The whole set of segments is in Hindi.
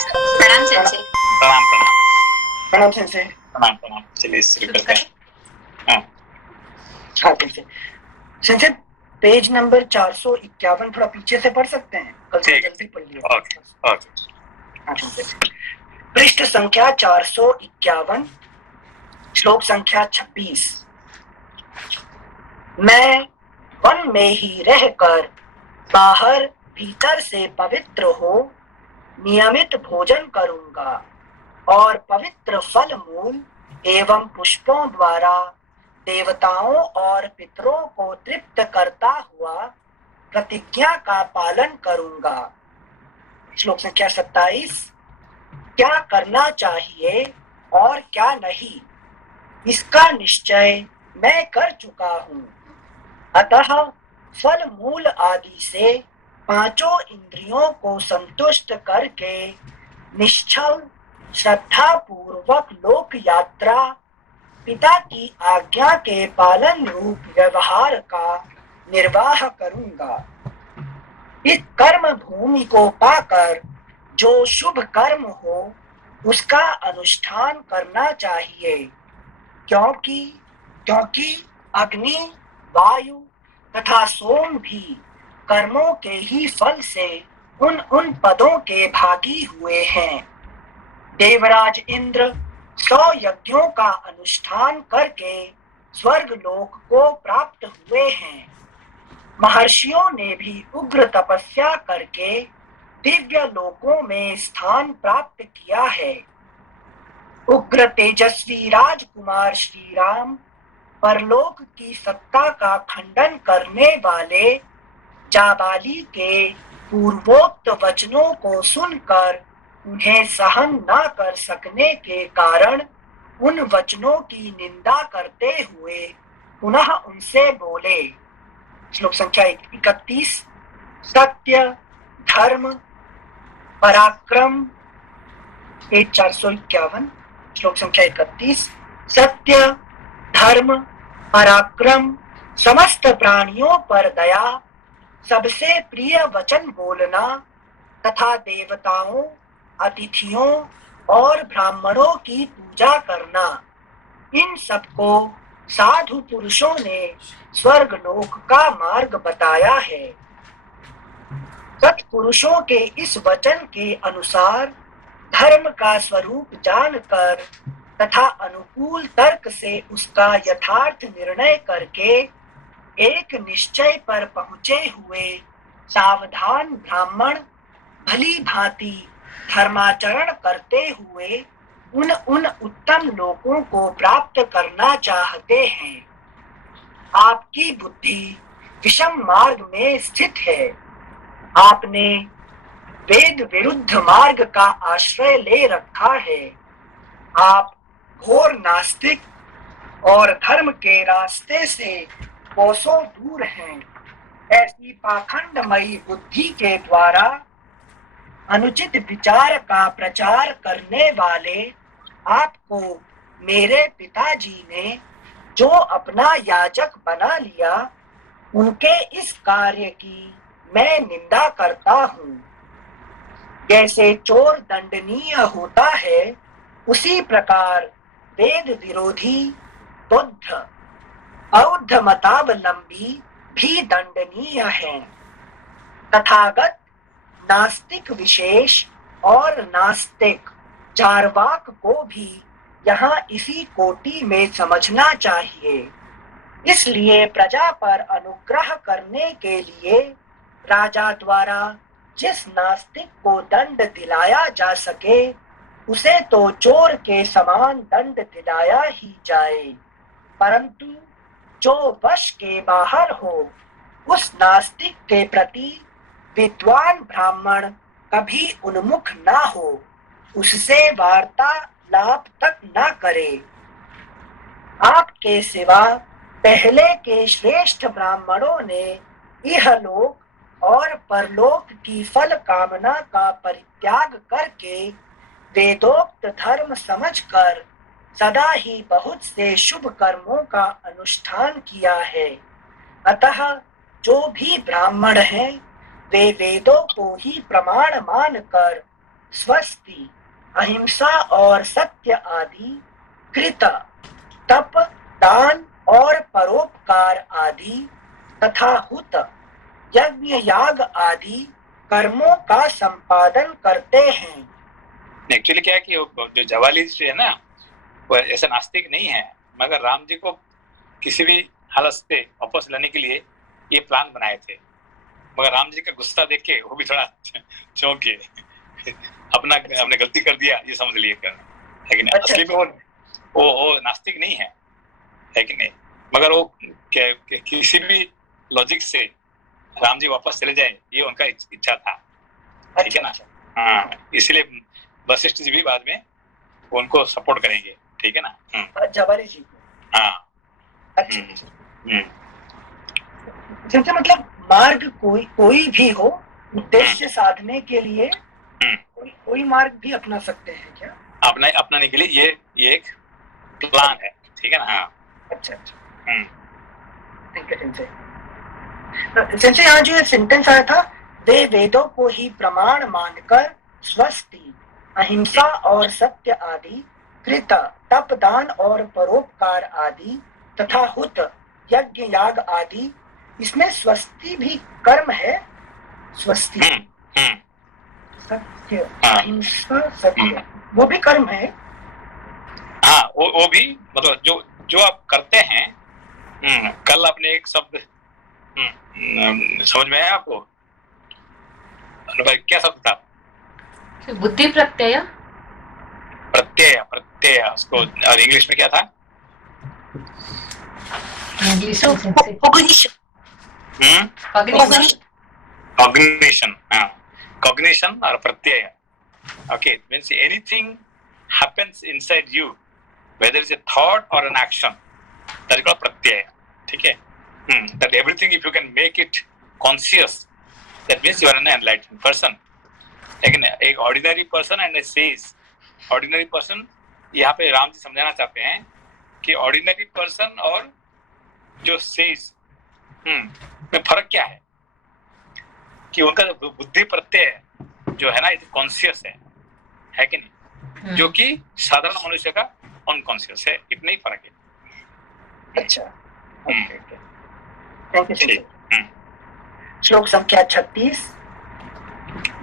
प्रणाम सेंसे। प्रणाम प्रणाम प्रणाम सेंसे। प्रणाम प्रणाम। चलिए शुरू करते हैं। हाँ हाँ सेंसे। सेंसे पेज नंबर 451 थोड़ा पीछे से पढ़ सकते हैं, कल से ठीक। जल्दी पढ़ लिया। Okay okay. हाँ सेंसे। पृष्ठ संख्या 451, श्लोक संख्या 26। मैं वन में ही रहकर बाहर भीतर से पवित्र हो नियमित भोजन करूंगा और पवित्र फल मूल एवं पुष्पों द्वारा देवताओं और पितरों को तृप्त करता हुआ प्रतिज्ञा का पालन करूंगा। श्लोक संख्या 27। क्या करना चाहिए और क्या नहीं, इसका निश्चय मैं कर चुका हूँ। अतः फल मूल आदि से पांचों इंद्रियों को संतुष्ट करके निश्चल श्रद्धा पूर्वक लोक यात्रा पिता की आज्ञा के पालन रूप व्यवहार का निर्वाह करूंगा। इस कर्म भूमि को पाकर जो शुभ कर्म हो उसका अनुष्ठान करना चाहिए, क्योंकि अग्नि, वायु तथा सोम भी कर्मों के ही फल से उन पदों के भागी हुए हैं। देवराज इंद्र 100 यज्ञों का अनुष्ठान करके स्वर्ग लोक को प्राप्त हुए हैं। महर्षियों ने भी उग्र तपस्या करके दिव्य लोकों में स्थान प्राप्त किया है। उग्र तेजस्वी राजकुमार श्री राम परलोक की सत्ता का खंडन करने वाले जाबाली के पूर्वोक्त वचनों को सुनकर उन्हें सहन न कर सकने के कारण उन वचनों की निंदा करते हुए पुनः उनसे बोले। श्लोक संख्या 31। सत्य, धर्म, पराक्रम। पेज 451, श्लोक संख्या 31। सत्य, धर्म, पराक्रम, समस्त प्राणियों पर दया, सबसे प्रिय वचन बोलना तथा देवताओं, अतिथियों और ब्राह्मणों की पूजा करना, इन सबको साधु पुरुषों ने स्वर्ग लोक का मार्ग बताया है। सत्पुरुषों के इस वचन के अनुसार धर्म का स्वरूप जानकर तथा अनुकूल तर्क से उसका यथार्थ निर्णय करके एक निश्चय पर पहुंचे हुए सावधान ब्राह्मण भली भांति धर्माचरण करते हुए उन उत्तम लोकों को प्राप्त करना चाहते हैं। आपकी बुद्धि विषम मार्ग में स्थित है। आपने वेद विरुद्ध मार्ग का आश्रय ले रखा है। आप घोर नास्तिक और धर्म के रास्ते से कोसों दूर हैं। ऐसी पाखंडमयी बुद्धि के द्वारा अनुचित विचार का प्रचार करने वाले आपको मेरे पिताजी ने जो अपना याजक बना लिया, उनके इस कार्य की मैं निंदा करता हूँ। जैसे चोर दंडनीय होता है, उसी प्रकार वेद विरोधी बुद्ध बौद्ध मतावलंबी भी दंडनीय हैं। तथागत नास्तिक विशेष और नास्तिक चार्वाक को भी यहाँ इसी कोटि में समझना चाहिए। इसलिए प्रजा पर अनुग्रह करने के लिए राजा द्वारा जिस नास्तिक को दंड दिलाया जा सके, उसे तो चोर के समान दंड दिलाया ही जाए, परंतु जो वश के बाहर हो उस नास्तिक के प्रति विद्वान ब्राह्मण कभी उन्मुख ना हो, उससे वार्तालाप तक न करे। आपके सिवा पहले के श्रेष्ठ ब्राह्मणों ने इहलोक और परलोक की फल कामना का परित्याग करके वेदोक्त धर्म समझकर सदा ही बहुत से शुभ कर्मों का अनुष्ठान किया है। अतः जो भी ब्राह्मण हैं, वे वेदों को ही प्रमाण मानकर स्वस्ति अहिंसा और सत्य आदि, कृत तप दान और परोपकार आदि तथा हुत यज्ञ याग आदि कर्मों का संपादन करते हैं। एक्चुअली क्या है कि जो जवाली जो है ना, वो ऐसा नास्तिक नहीं है, मगर राम जी को किसी भी हालत से वापस लाने के लिए ये प्लान बनाए थे। मगर राम जी का गुस्सा देख के वो भी थोड़ा चौंके, अपना हमने गलती कर दिया ये समझ लिए कर, है कि नहीं? असली में वो नास्तिक नहीं है कि नहीं? मगर वो किसी भी लॉजिक से राम जी वापस चले जाए ये उनका इच्छा था, ठीक है ना? हाँ, इसलिए वशिष्ठ जी भी बाद में उनको सपोर्ट करेंगे, ठीक है ना? जवाली जी को। हाँ, क्योंकि मतलब मार्ग कोई भी हो, उद्देश्य साधने के लिए कोई मार्ग भी अपना सकते हैं क्या? अपनाने के लिए ये एक प्लान है, ठीक है ना? हाँ, अच्छा। Thank you sensei. यहाँ जो सेंटेंस आया था, वे वेदों को ही प्रमाण मानकर स्वस्ति अहिंसा और सत्य आदि, कृत तप दान और परोपकार आदि तथा हुत यज्ञ याग आदि, इसमें स्वस्ति भी कर्म है। स्वस्ति सत्य अहिंसा सत्य वो भी कर्म है। हाँ, वो भी मतलब जो आप करते हैं। कल आपने एक शब्द समझ में आया आपको? क्या शब्द था? बुद्धि प्रत्यय। प्रत्यय उसको और इंग्लिश में क्या था? कॉग्निशन। हाँ, कॉग्निशन और प्रत्यय। Okay, it means anything happens inside you, whether it's a thought or an action, that is called pratyaya. ठीक है? That everything, if you can make it conscious, that means you are an enlightened person. लेकिन एक ordinary person and a sage, ordinary person, यहाँ पे राम जी समझाना चाहते हैं कि ordinary person और जो sage में फर्क क्या है? कि उनका जो बुद्धि प्रत्यय जो है ना, ये कॉन्शियस है कि नहीं? जो कि साधारण मनुष्य का अनकॉन्शियस है, इतना ही फर्क है। अच्छा, थैंक यू। श्लोक संख्या 36।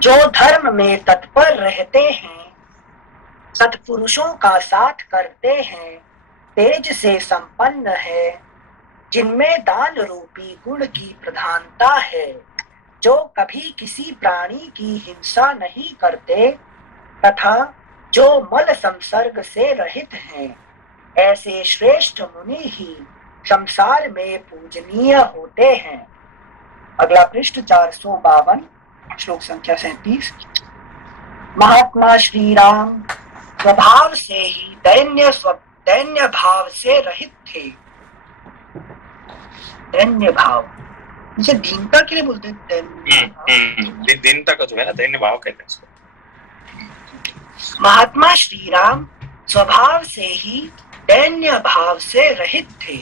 जो धर्म में तत्पर रहते हैं, सत्पुरुषों का साथ करते हैं, तेज से संपन्न है, जिनमें दान रूपी गुण की प्रधानता है, जो कभी किसी प्राणी की हिंसा नहीं करते तथा जो मल संसर्ग से रहित हैं, ऐसे श्रेष्ठ मुनि ही संसार में पूजनीय होते हैं। अगला पृष्ठ 452, श्लोक संख्या 37। महात्मा श्री राम स्वभाव से ही दैन्य भाव से रहित थे। दैन्य भाव इसे दीनता के लिए बोलते हैं। दीनता का जो है ना, दैन्य भाव कहते हैं उसको। महात्मा श्री राम स्वभाव से ही दैन्य भाव से रहित थे।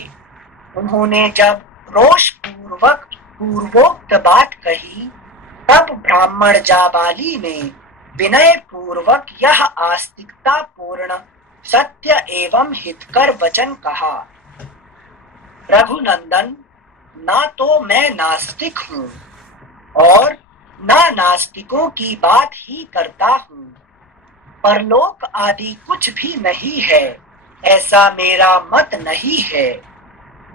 उन्होंने जब रोष पूर्वक पूर्वोक्त बात कही, तब ब्राह्मण जाबाली ने विनय पूर्वक यह आस्तिकता पूर्ण सत्य एवं हितकर वचन कहा। रघुनंदन, ना तो मैं नास्तिक हूँ और ना नास्तिकों की बात ही करता हूँ। परलोक आदि कुछ भी नहीं है, ऐसा मेरा मत नहीं है।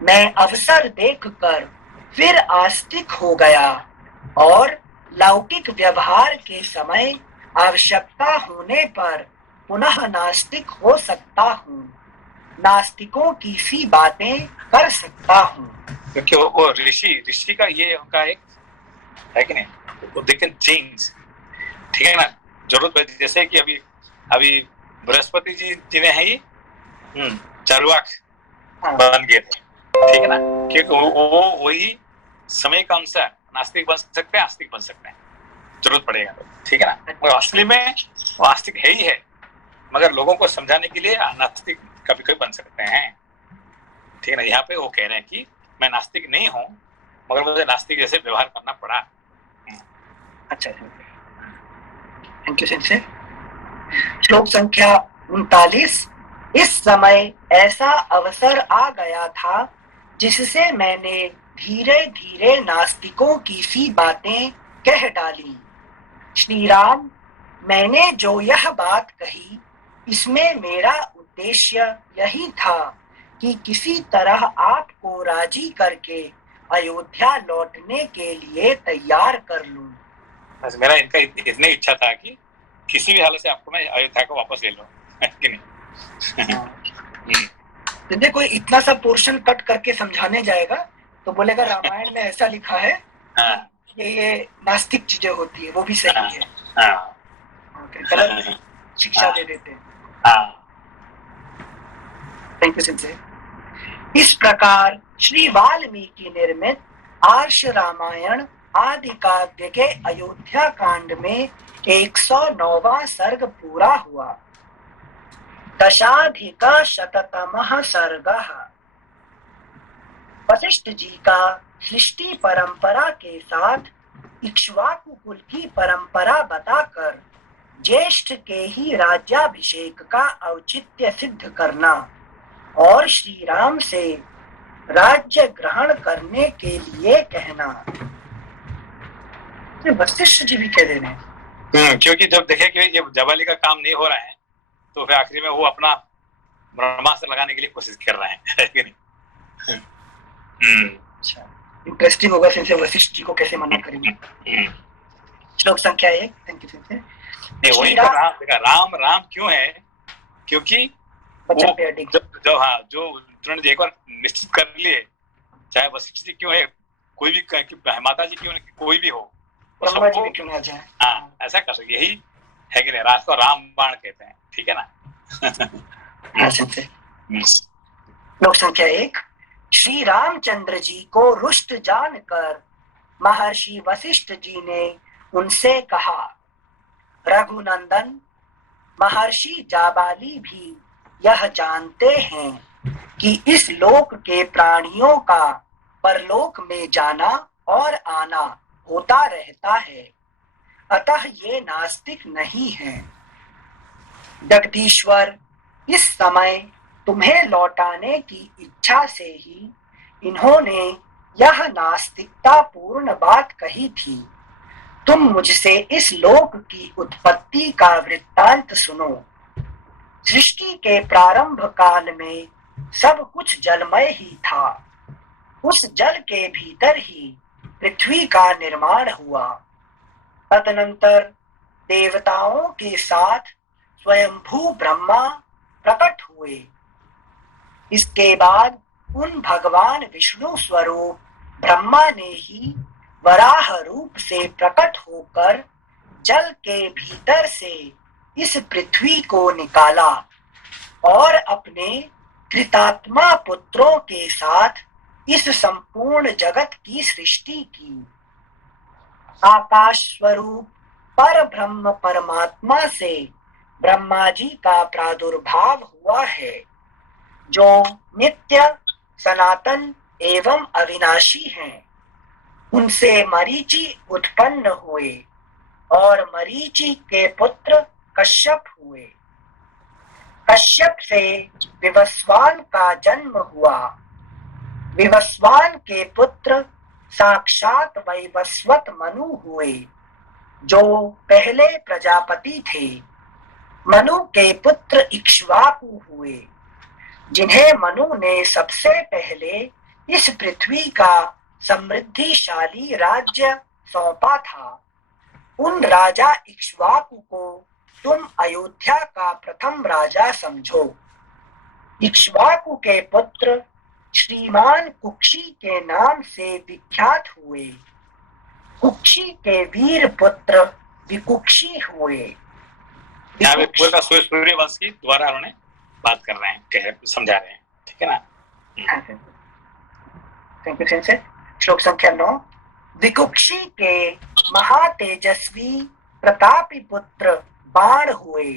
मैं अवसर देखकर फिर आस्तिक हो गया और लौकिक व्यवहार के समय आवश्यकता होने पर पुनः नास्तिक हो सकता हूँ। नास्तिकों की सी बातें कर सकता हूँ। क्योंकि वो ऋषि का ये उनका एक है कि नहीं, वो दे कैन चेंज, ठीक है ना? जरूरत पड़ती, जैसे कि अभी बृहस्पति जी ने ही चारुवाक बन गए थे, ठीक है ना? क्योंकि वो वही समय का अनुसार नास्तिक बन सकते हैं, आस्तिक बन सकते हैं, जरूरत पड़ेगा तो, ठीक है ना? और असली में वो आस्तिक है ही है, मगर लोगों को समझाने के लिए नास्तिक कभी कभी बन सकते हैं, ठीक है ना? यहाँ पे वो कह रहे हैं कि मैं नास्तिक नहीं हूँ, मगर मुझे नास्तिक जैसे व्यवहार करना पड़ा। अच्छा, थैंक यू सेंसे। श्लोक संख्या 39। इस समय ऐसा अवसर आ गया था जिससे मैंने धीरे धीरे नास्तिकों की सी बातें कह डाली। श्री राम, मैंने जो यह बात कही इसमें मेरा उद्देश्य यही था कि किसी तरह आपको राजी करके अयोध्या लौटने के लिए तैयार कर लूं। बस मेरा इनका इतनी इच्छा था कि किसी भी हालत से आपको मैं अयोध्या को वापस ले लूं, कि नहीं? तो देखो इतना सा पोर्शन कट करके समझाने जाएगा तो बोलेगा रामायण में ऐसा लिखा है, हाँ, ये नास्तिक चीजें होती है, वो भी सही है, हाँ, फिर गलत शिक्षा दे देते हैं। हाँ। थैंक यू सिंसे। इस प्रकार श्री वाल्मीकि निर्मित आर्ष रामायण आदि काव्य के अयोध्या कांड में 109वां सर्ग पूरा हुआ। दशाधिक शततमः सर्गः। वशिष्ठ जी का सृष्टि परंपरा के साथ इक्ष्वाकु कुल की परंपरा बताकर ज्येष्ठ के ही राज्याभिषेक का औचित्य सिद्ध करना और श्री राम से राज्य ग्रहण करने के लिए कहना। वशिष्ठ जी भी कह रहे हैं क्योंकि जब देखे कि ये जबाली का काम नहीं हो रहा है तो फिर आखिरी में वो अपना ब्रह्मास्त्र लगाने के लिए कोशिश कर रहे हैं, कि नहीं? अच्छा, इंटरेस्टिंग होगा सिंसे वशिष्ठ जी को कैसे मना करेंगे। श्लोक संख्या 1। थैंक यू सिंसे। वही तो राम राम क्यों है? क्योंकि जो उन्होंने एक बार निश्चित कर लिए, चाहे वशिष्ठ जी क्यों है, कोई भी माता जी क्यों, कोई भी हो, ब्रह्मा जी भी क्यों ना जाए, हाँ ऐसा कर सकते, यही है कि नहीं? राज को राम बाण कहते हैं, ठीक है ना? श्लोक संख्या 1। श्री रामचंद्र जी को रुष्ट जानकर महर्षि वशिष्ठ जी ने उनसे कहा, रघुनंदन, महर्षि जाबाली भी यह जानते हैं कि इस लोक के प्राणियों का परलोक में जाना और आना होता रहता है, अतः ये नास्तिक नहीं है। जगदीश्वर, इस समय तुम्हें लौटाने की इच्छा से ही इन्होंने यह नास्तिकता पूर्ण बात कही थी। तुम मुझसे इस लोक की उत्पत्ति का वृत्तांत सुनो। सृष्टि के प्रारंभ काल में सब कुछ जलमय ही था। उस जल के भीतर ही पृथ्वी का निर्माण हुआ। तदनंतर देवताओं के साथ स्वयंभू ब्रह्मा प्रकट हुए। इसके बाद उन भगवान विष्णु स्वरूप ब्रह्मा ने ही वराह रूप से प्रकट होकर जल के भीतर से इस पृथ्वी को निकाला और अपने कृतात्मा पुत्रों के साथ इस संपूर्ण जगत की सृष्टि की। आकाश स्वरूप पर ब्रह्म परमात्मा से ब्रह्मा जी का प्रादुर्भाव हुआ है, जो नित्य सनातन एवं अविनाशी हैं। उनसे मरीचि उत्पन्न हुए और मरीचि के पुत्र कश्यप हुए। कश्यप से विवस्वान का जन्म हुआ। विवस्वान के पुत्र साक्षात वैवस्वत मनु हुए, जो पहले प्रजापति थे। मनु के पुत्र इक्ष्वाकु हुए, जिन्हें मनु ने सबसे पहले इस पृथ्वी का समृद्धिशाली राज्य सौंपा था। उन राजा इक्ष्वाकु को तुम अयोध्या का प्रथम राजा समझो। इक्ष्वाकु के पुत्र श्रीमान कुक्षी के नाम से विख्यात हुए। कुक्षी के वीर पुत्र विकुक्षी हुए। यहाँ पे पूरा सूर्य वंश की द्वारा उन्होंने बात कर रहे हैं, समझा रहे हैं, ठीक है ना? Thank you sensei. श्लोक संख्या 9। विकुक्षी के महातेजस्वी प्रतापी पुत्र बाण हुए।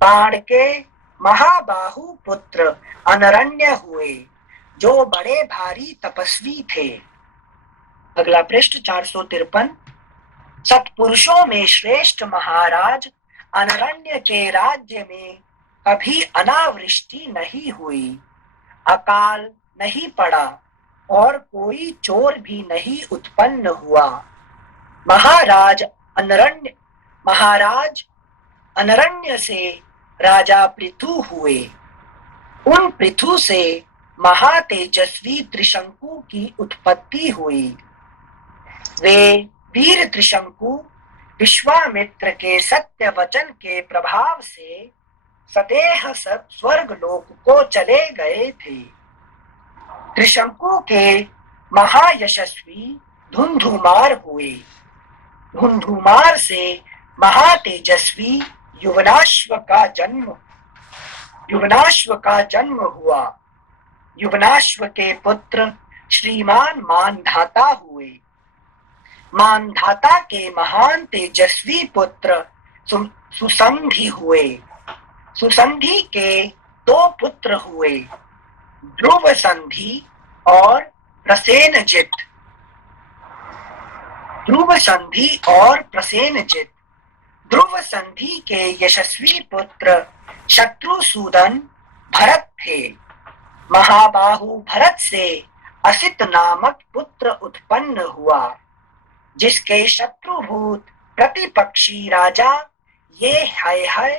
बाण के महाबाहु पुत्र अनरण्य हुए, जो बड़े भारी तपस्वी थे। अगला पृष्ठ 453। सत्पुरुषों में श्रेष्ठ महाराज अनरण्य के राज्य में कभी अनावृष्टि नहीं हुई, अकाल नहीं पड़ा और कोई चोर भी नहीं उत्पन्न हुआ। महाराज अनरण्य से राजा पृथु हुए। उन पृथु से महातेजस्वी त्रिशंकु की उत्पत्ति हुई। वे वीर त्रिशंकु विश्वामित्र के सत्य वचन के प्रभाव से सदेह स्वर्ग लोक को चले गए थे। त्रिशंकु के महायशस्वी धुंधुमार हुए। धुंधुमार से महातेजस्वी युवनाश्व का जन्म हुआ। युवनाश्व के पुत्र श्रीमान मानधाता हुए। मानधाता के महान तेजस्वी पुत्र सुसंधि हुए। सुसंधि के दो पुत्र हुए, ध्रुव संधि और प्रसेनजित। ध्रुव संधि और प्रसेनजित। ध्रुव संधि के यशस्वी पुत्र शत्रुसूदन भरत थे। महाबाहु भरत से असित नामक पुत्र उत्पन्न हुआ, जिसके शत्रुभूत प्रतिपक्षी राजा ये है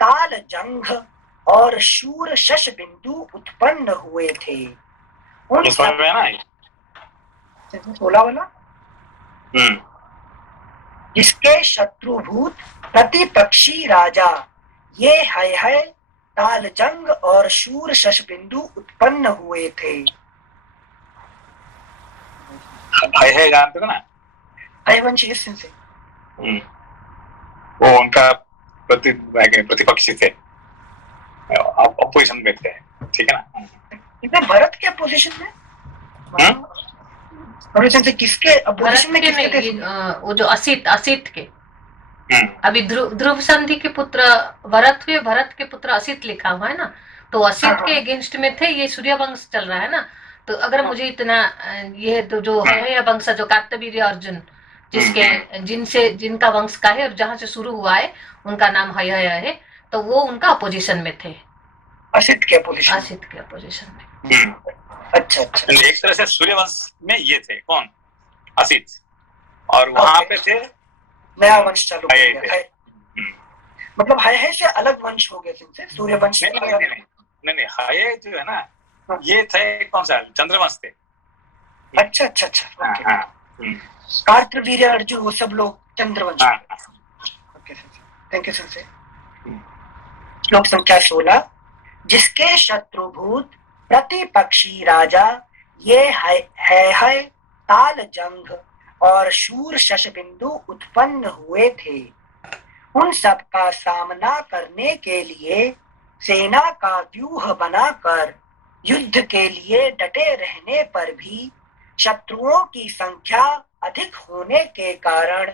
ताल जंघ और शूर शशबिंदु उत्पन्न हुए थे। उन सब 16 वाला जिसके शत्रुभूत प्रतिपक्षी राजा ये है तालजंग और शूर शशबिंदु उत्पन्न हुए थे। है जानते हो ना, हयवंशी से वो उनका प्रतिपक्षी थे, अपोजिशन में थे, ठीक है ना। इतने भरत के अपोजिशन में, अपोजिशन से किसके अपोजिशन में किसके थे? वो जो असित के अभी ध्रुव संधि के पुत्र भरत हुए, भरत के पुत्र असित लिखा हुआ है ना, तो असित के अगेंस्ट में थे। ये सूर्यवंश चल रहा है ना, तो अगर मुझे इतना ये तो जो है वंश जो कार्तवीर्य अर्जुन जिनका वंश का है और जहां से शुरू हुआ है उनका नाम है, तो वो उनका अपोजिशन में थे, असित के अपोजिशन में। अच्छा। एक तरह से सूर्यवंश में ये थे कौन, असित, और वहां पे थे नया वंश चालू हो गया है। मतलब है से अलग वंश हो गए थे, सूर्यवंश नहीं, हाय जो है ना, ये थे कौन सा, चंद्रवंश थे। अच्छा। कार्तवीर्य अर्जुन वो सब लोग चंद्रवंश। Thank you sir. श्लोक संख्या 16। जिसके शत्रुभूत प्रतिपक्षी राजा ये है ताल जंघ और शूर शशबिंदु उत्पन्न हुए थे। उन सब का सामना करने के लिए सेना का व्यूह बनाकर युद्ध के लिए डटे रहने पर भी शत्रुओं की संख्या अधिक होने के कारण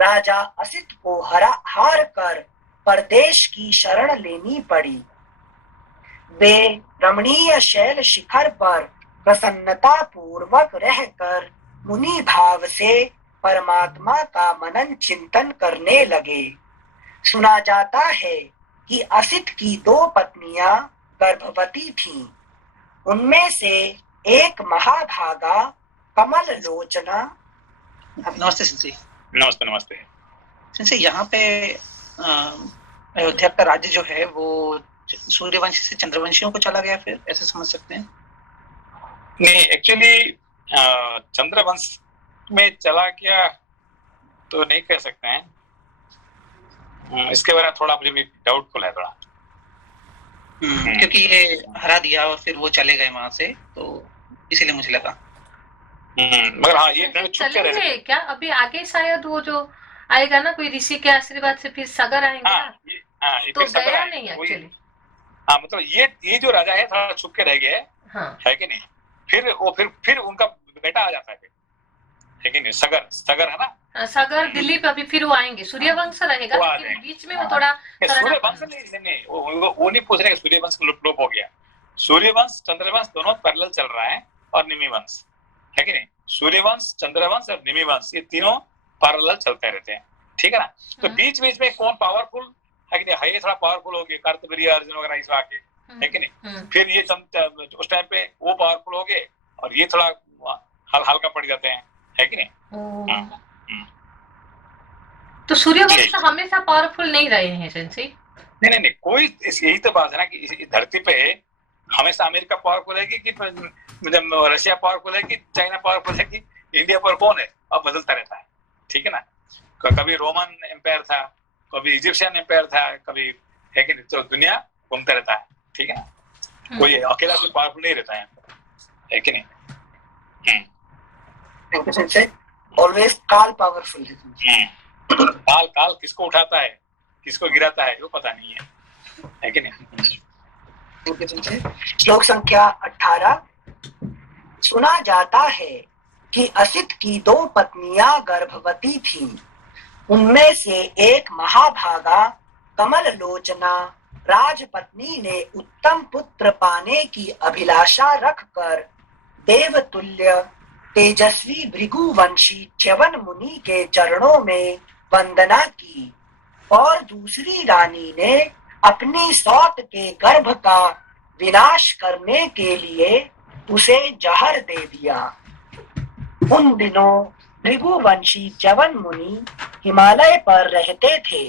राजा असित को हार कर परदेश की शरण लेनी पड़ी। वे रमणीय शैल शिखर पर प्रसन्नता पूर्वक रहकर मुनि भाव से परमात्मा का मनन चिंतन करने लगे। सुना जाता है कि असित की 2 पत्नियां गर्भवती थीं। उनमें से एक महाभागा कमल लोचना। नमस्ते सिंसी। नमस्ते सिंसी, यहाँ पे अयोध्या का राज्य जो है वो सूर्यवंशी से चंद्रवंशियों को चला गया, फिर ऐसे समझ सकते हैं? नहीं, एक्चुअली चंद्रवंश में चला गया तो नहीं कह सकते हैं। इसके बारे में थोड़ा मुझे भी डाउटफुल है थोड़ा। क्योंकि ये हरा दिया और फिर वो चले गए वहां से, तो इसीलिए मुझे लगा। मगर हाँ, ये चलेंगे क्या अभी आगे, शायद वो जो आएगा ना कोई ऋषि के आशीर्वाद से फिर सागर आएंगे। तो गया नहीं एक्चुअली। हाँ, मतलब ये जो राजा है थोड़ा छुप के रह गया है कि नहीं। फिर उनका बेटा आ जाता है कि नहीं, सगर है ना। सागर दिल्ली पे अभी फिर वो आएंगे, सूर्यवंश रहेगा लेकिन बीच में वो थोड़ा सूर्यवंश नहीं, वो नहीं पूछ रहे कि सूर्यवंश लोप हो गया। सूर्यवंश चंद्रवंश दोनों पैरेलल चल रहा है, और निमि वंश है कि नहीं। सूर्यवंश, चंद्रवंश और निमि वंश, ये तीनों पैरेलल चलते रहते हैं। ठीक है ना। तो बीच बीच में कौन पावरफुल है कि नहीं, है ये थोड़ा पावरफुल हो गए, कार्तवीर्य अर्जुन वगैरह इस आके, है कि नहीं। फिर ये उस टाइम पे वो पावरफुल हो गए और ये थोड़ा हल्का पड़ जाते हैं, है कि नहीं। तो सूर्यवंश हमेशा पावरफुल नहीं रहे हैं सेंसी? नहीं, कोई, यही तो बात है ना कि इस धरती पे हमेशा अमेरिका पावरफुल है कि रशिया पावरफुल है कि चाइना पावरफुल है कि इंडिया पर कौन है, अब बदलता रहता है, ठीक है ना। कभी रोमन एम्पायर था, कभी इजिप्शियन एम्पायर था, कभी, है कि नहीं। तो दुनिया घूमता रहता है, ठीक है ना। कोई अकेला कोई पावरफुल नहीं रहता है कि नहीं। ऑलवेज काल पावरफुल है। काल किसको उठाता है, किसको गिराता है, वो पता नहीं है कि नहीं। श्लोक संख्या 18। सुना जाता है कि असित की 2 पत्नियां गर्भवती थीं। उनमें से एक महाभागा कमल लोचना राजपत्नी ने उत्तम पुत्र पाने की अभिलाषा रखकर देवतुल्य तेजस्वी भृगुवंशी च्यवन मुनि के चरणों में वंदना की, और दूसरी रानी ने अपनी सौत के गर्भ का विनाश करने के लिए उसे जहर दे दिया। उन दिनों भृगुवंशी च्यवन मुनि हिमालय पर रहते थे।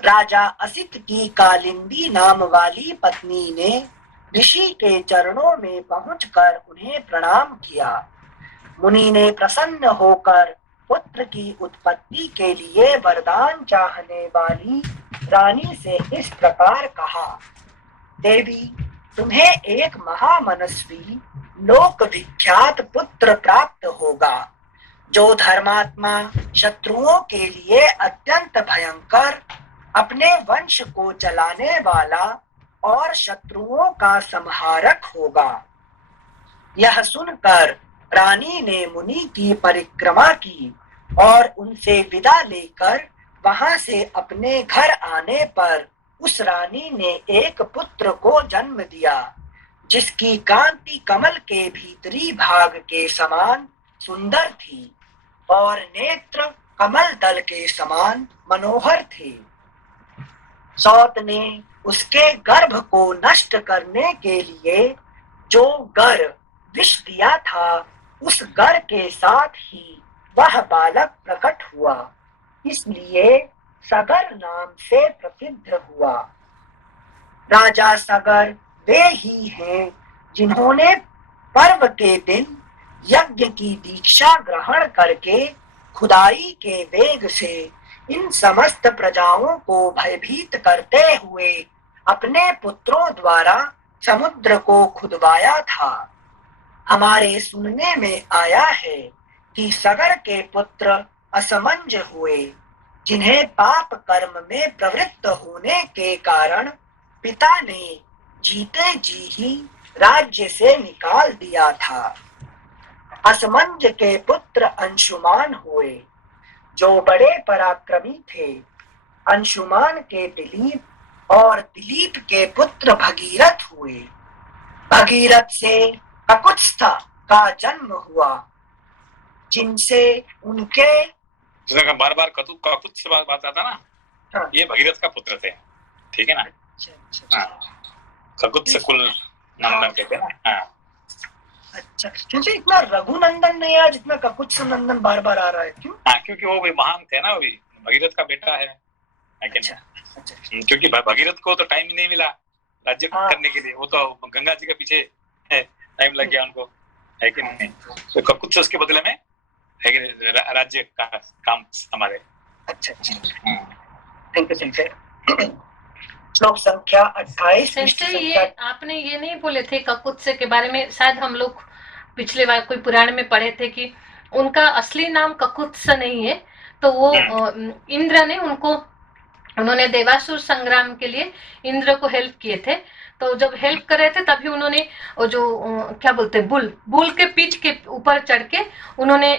राजा असित की कालिंदी नाम वाली पत्नी ने ऋषि के चरणों में पहुंचकर उन्हें प्रणाम किया। मुनि ने प्रसन्न होकर पुत्र की उत्पत्ति के लिए वरदान चाहने वाली रानी से इस प्रकार कहा, देवी, तुम्हें एक महामनस्वी लोक विख्यात पुत्र प्राप्त होगा, जो धर्मात्मा, शत्रुओं के लिए अत्यंत भयंकर, अपने वंश को चलाने वाला और शत्रुओं का संहारक होगा। यह सुनकर रानी ने मुनि की परिक्रमा की और उनसे विदा लेकर वहां से अपने घर आने पर उस रानी ने एक पुत्र को जन्म दिया, जिसकी कांति कमल के भीतरी भाग के समान सुंदर थी और नेत्र कमल दल के समान मनोहर थे। सौत ने उसके गर्भ को नष्ट करने के लिए जो गर विष दिया था, उस गर के साथ ही वह बालक प्रकट हुआ, इसलिए सगर नाम से प्रसिद्ध हुआ। राजा सगर वे ही हैं जिन्होंने पर्व के दिन यज्ञ की दीक्षा ग्रहण करके खुदाई के वेग से इन समस्त प्रजाओं को भयभीत करते हुए अपने पुत्रों द्वारा समुद्र को खुदवाया था। हमारे सुनने में आया है कि सगर के पुत्र असमंज हुए, जिन्हें पाप कर्म में प्रवृत्त होने के कारण पिता ने जीते जी ही राज्य से निकाल दिया था। असमंज के पुत्र अंशुमान हुए, जो बड़े पराक्रमी थे। अंशुमान के दिलीप और दिलीप के पुत्र भगीरथ हुए। भगीरथ से ककुत्स्थ का जन्म हुआ, जिनसे उनके बार बार ककुत्स्थ से बात आता ना। हाँ। ये भगीरथ का पुत्र थे, ठीक है ना। ककुत्स्थ कुल नंदन कहते हैं ना। हाँ। अच्छा, क्योंकि इतना रघुनंदन नहीं आया जितना ककुत्स्थ नंदन बार बार आ रहा है, क्यों? हाँ, क्योंकि वो भी महान थे ना, वो भी भगीरथ का बेटा है। अच्छा। क्योंकि भगीरथ को तो टाइम ही नहीं मिला राज्य करने के लिए, वो तो गंगा जी के पीछे टाइम लग गया उनको, है कि नहीं। तो ककुत्स्थ उसके बदले में है कि राज्य का काम हमारे। अच्छा, थैंक यू। श्लोक संख्या 28। ये आपने ये नहीं बोले थे ककुत्स्थ के बारे में, शायद हम लोग पिछले बार कोई पुराण में पढ़े थे कि उनका असली नाम ककुत्स्थ नहीं है। तो वो इंद्र ने उन्होंने देवासुर संग्राम के लिए इंद्र को हेल्प किए थे। तो जब हेल्प कर रहे थे तभी उन्होंने वो जो क्या बोलते हैं बुल के पीठ के ऊपर चढ़ के उन्होंने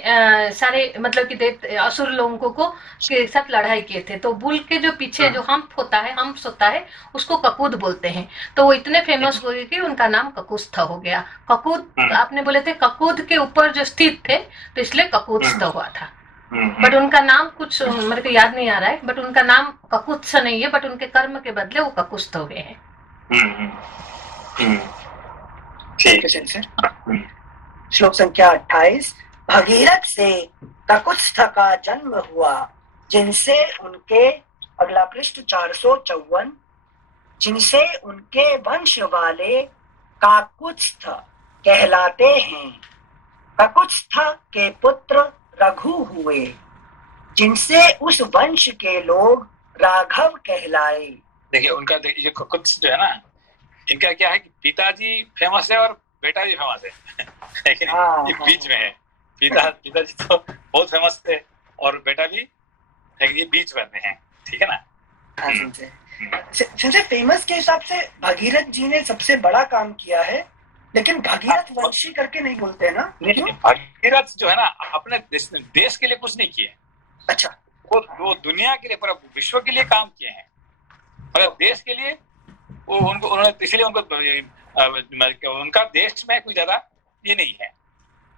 सारे मतलब कि असुर लोगों को के साथ लड़ाई किए थे। तो बुल के जो पीछे जो हम्प होता है उसको ककुद बोलते हैं। तो वो इतने फेमस हो गए कि उनका नाम ककुत्स्थ हो गया। ककुद आपने बोले थे ककुद के ऊपर जो स्थित थे, तो इसलिए ककुत्स्थ हुआ था। बट उनका नाम कुछ मेरे को याद नहीं आ रहा है, बट उनका नाम ककुत्स नहीं है, बट उनके कर्म के बदले वो ककुत्थ हो गए हैं। ठीक है सेंसे। श्लोक संख्या 28। भगीरथ से ककुत्स्थ का जन्म हुआ, जिनसे उनके, अगला पृष्ठ 454, जिनसे उनके वंश वाले काकुत्स्थ कहलाते हैं। ककुत्स्थ के पुत्र रघु हुए, जिनसे उस वंश के लोग राघव कहलाए। देखिए उनका ये कुछ जो है ना, इनका क्या है कि पिताजी फेमस है और बेटा भी फेमस है लेकिन ये बीच में है। पिताजी तो बहुत फेमस थे और बेटा भी, लेकिन ये बीच में हैं, ठीक है ना। संजय, फेमस के हिसाब से भगीरथ जी ने सबसे बड़ा काम किया है, लेकिन भगीरथ वंशी करके नहीं बोलते ना। भगीरथ जो है ना अपने देश के लिए कुछ नहीं किए। अच्छा, वो दुनिया के लिए, पूरा विश्व के लिए काम किए हैं, मगर देश के लिए वो उन्होंने, इसलिए उनको उनका देश में कोई ज्यादा ये नहीं है,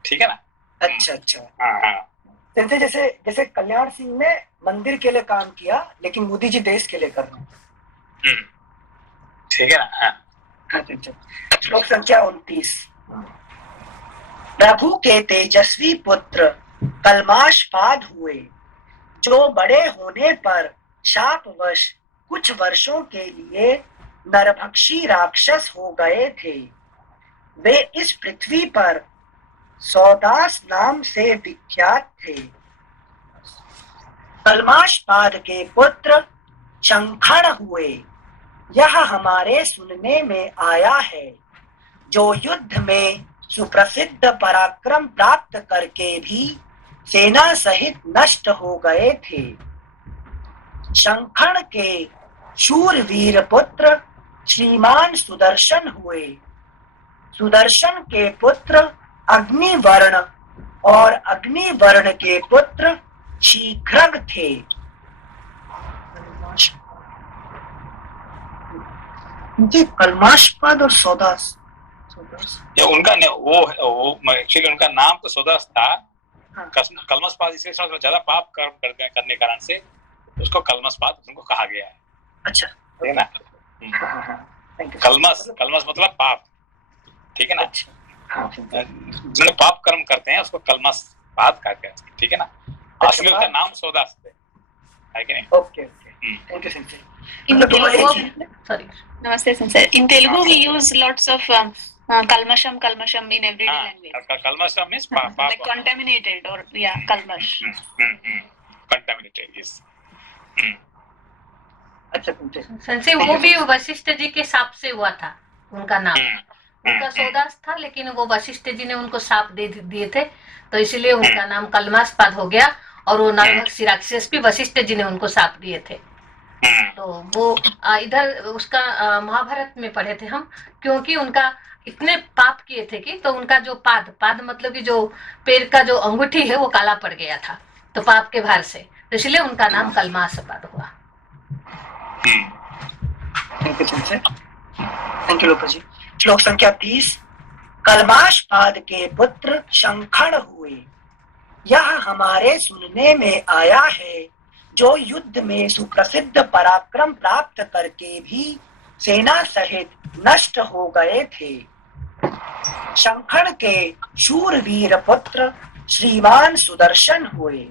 ठीक है ना। अच्छा अच्छा, हाँ। जैसे कल्याण सिंह ने मंदिर के लिए काम किया, लेकिन मोदी जी देश के लिए कर रहे हैं, ठीक है ना। श्लोक संख्या 29। रघु के तेजस्वी पुत्र कलमाशपाद हुए, जो बड़े होने पर शापवश कुछ वर्षों के लिए नरभक्षी राक्षस हो गए थे। वे इस पृथ्वी पर सौदास नाम से विख्यात थे। कलमाशपाद के पुत्र शंखण हुए, यह हमारे सुनने में आया है, जो युद्ध में सुप्रसिद्ध पराक्रम प्राप्त करके भी सेना सहित नष्ट हो गए थे। शंखण के शूरवीर पुत्र श्रीमान सुदर्शन हुए, सुदर्शन के पुत्र अग्निवर्ण और अग्निवर्ण के पुत्र शीघ्रग थे। जी, कलमाशपाद और सौदास, उनका वो एक्चुअली उनका नाम तो सौदास था। हाँ। कलमशपाद इसलिए ज्यादा पाप कर्म करने कारण से उसको कलमशपाद उनको कहा गया है। अच्छा, है ना। कलमश मतलब पाप, ठीक है ना। जिन्हें पाप कर्म करते हैं उसको कलमशपाद कहते हैं, ठीक है ना। असली उसका नाम सौदास है कि नहीं। Okay okay, thank you sir. Namaste, sir. In Telugu, we use lots of kalmasham in everyday language. Kalmasham means like contaminated or kalmash. Contaminated, yes. अच्छा, संजय, वो भी वशिष्ठ जी के साप से हुआ था उनका नाम। उनका सौदास था, लेकिन वो वशिष्ठ जी ने उनको साप दे दिए थे, तो इसलिए उनका नाम कलमाशपाद हो गया। और वो नरभक्षी राक्षस भी वशिष्ठ जी ने उनको साप दिए थे। तो वो इधर उसका महाभारत में पढ़े थे हम, क्योंकि उनका इतने पाप किए थे कि, तो उनका जो पाद मतलब कि जो पैर का जो अंगूठी है वो काला पड़ गया था, तो पाप के भार से, तो इसलिए उनका नाम कलमाशपाद हुआ। थैंक यू लोपा जी। श्लोक संख्या 30। कलमाशपाद के पुत्र शंखण हुए, यह हमारे सुनने में आया है, जो युद्ध में सुप्रसिद्ध पराक्रम प्राप्त करके भी सेना सहित नष्ट हो गए थे। शंखण के शूरवीर पुत्र श्रीमान सुदर्शन हुए,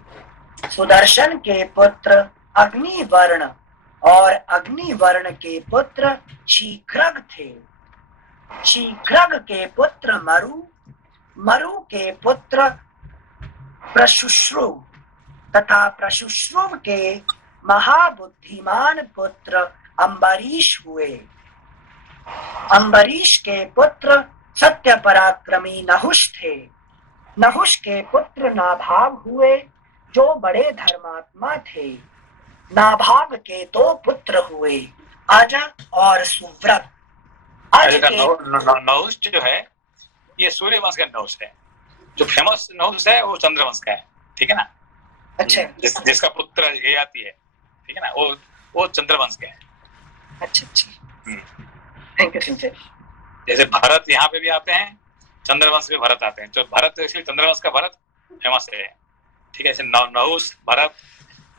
सुदर्शन के पुत्र अग्निवर्ण और अग्निवर्ण के पुत्र शीघ्रग थे। शीघ्रग के पुत्र मरु, मरु के पुत्र प्रशुश्रुव तथा प्रशुश्रुव के महाबुद्धिमान पुत्र अम्बरीश हुए। अम्बरीश के पुत्र सत्य पराक्रमी नहुष थे। नहुष के पुत्र नाभाग हुए, जो बड़े धर्मात्मा थे। नाभाग के 2 पुत्र हुए, अज और सुव्रत। नहुष जो है ये सूर्यवंश का नहुष है, जो फेमस नहुष है वो चंद्रवंश का है, ठीक है ना। अच्छा, जिसका पुत्र ये आती है, ठीक है ना, वो चंद्रवंश का है। अच्छा अच्छा, थैंक यू संजय। जैसे भरत यहाँ पे भी आते हैं, चंद्रवंश में भरत आते हैं, जो भरत इसलिए चंद्रवंश का भरत फेमस है, ठीक है, ऐसे नहुष, भरत,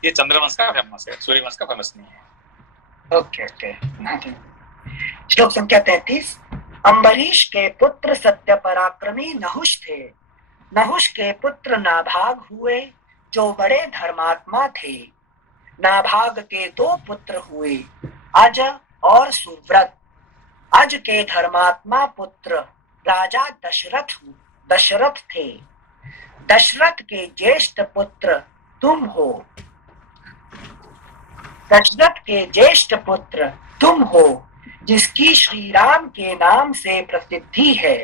ये चंद्रवंश का फेमस है, सूर्यवंश का फेमस नहीं है। Okay okay. श्लोक संख्या 33। अम्बरीश के पुत्र सत्य पराक्रमी नहुष थे। नहुष के पुत्र नाभाग हुए जो बड़े धर्मात्मा थे। नाभाग के 2 पुत्र हुए, अज और सुव्रत। अज के धर्मात्मा पुत्र राजा दशरथ थे। दशरथ के ज्येष्ठ पुत्र तुम हो। दशरथ के ज्येष्ठ पुत्र तुम हो, जिसकी श्री राम के नाम से प्रसिद्धि है।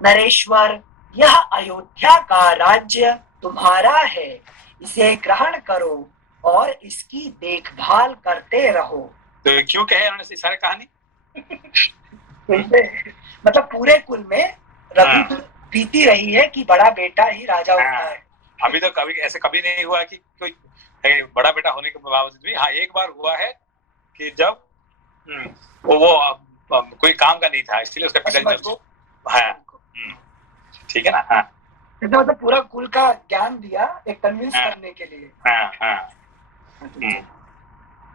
नरेश्वर, यह अयोध्या का राज्य तुम्हारा है। इसे ग्रहण करो और इसकी देखभाल करते रहो। तो क्यों कहे उन्होंने सारे कहानी? मतलब पूरे कुल में रघु प्रीति रही है कि बड़ा बेटा ही राजा होता है। अभी तो कभी ऐसे कभी नहीं हुआ कि कोई बड़ा बेटा होने के बावजूद भी, हाँ एक बार हुआ है कि जब वो कोई काम का नहीं था, इसलिए उसका पिताजी ने उसको, ठीक है ना। हाँ, मतलब पूरा कुल का ज्ञान दिया एक कन्विंस करने के लिए।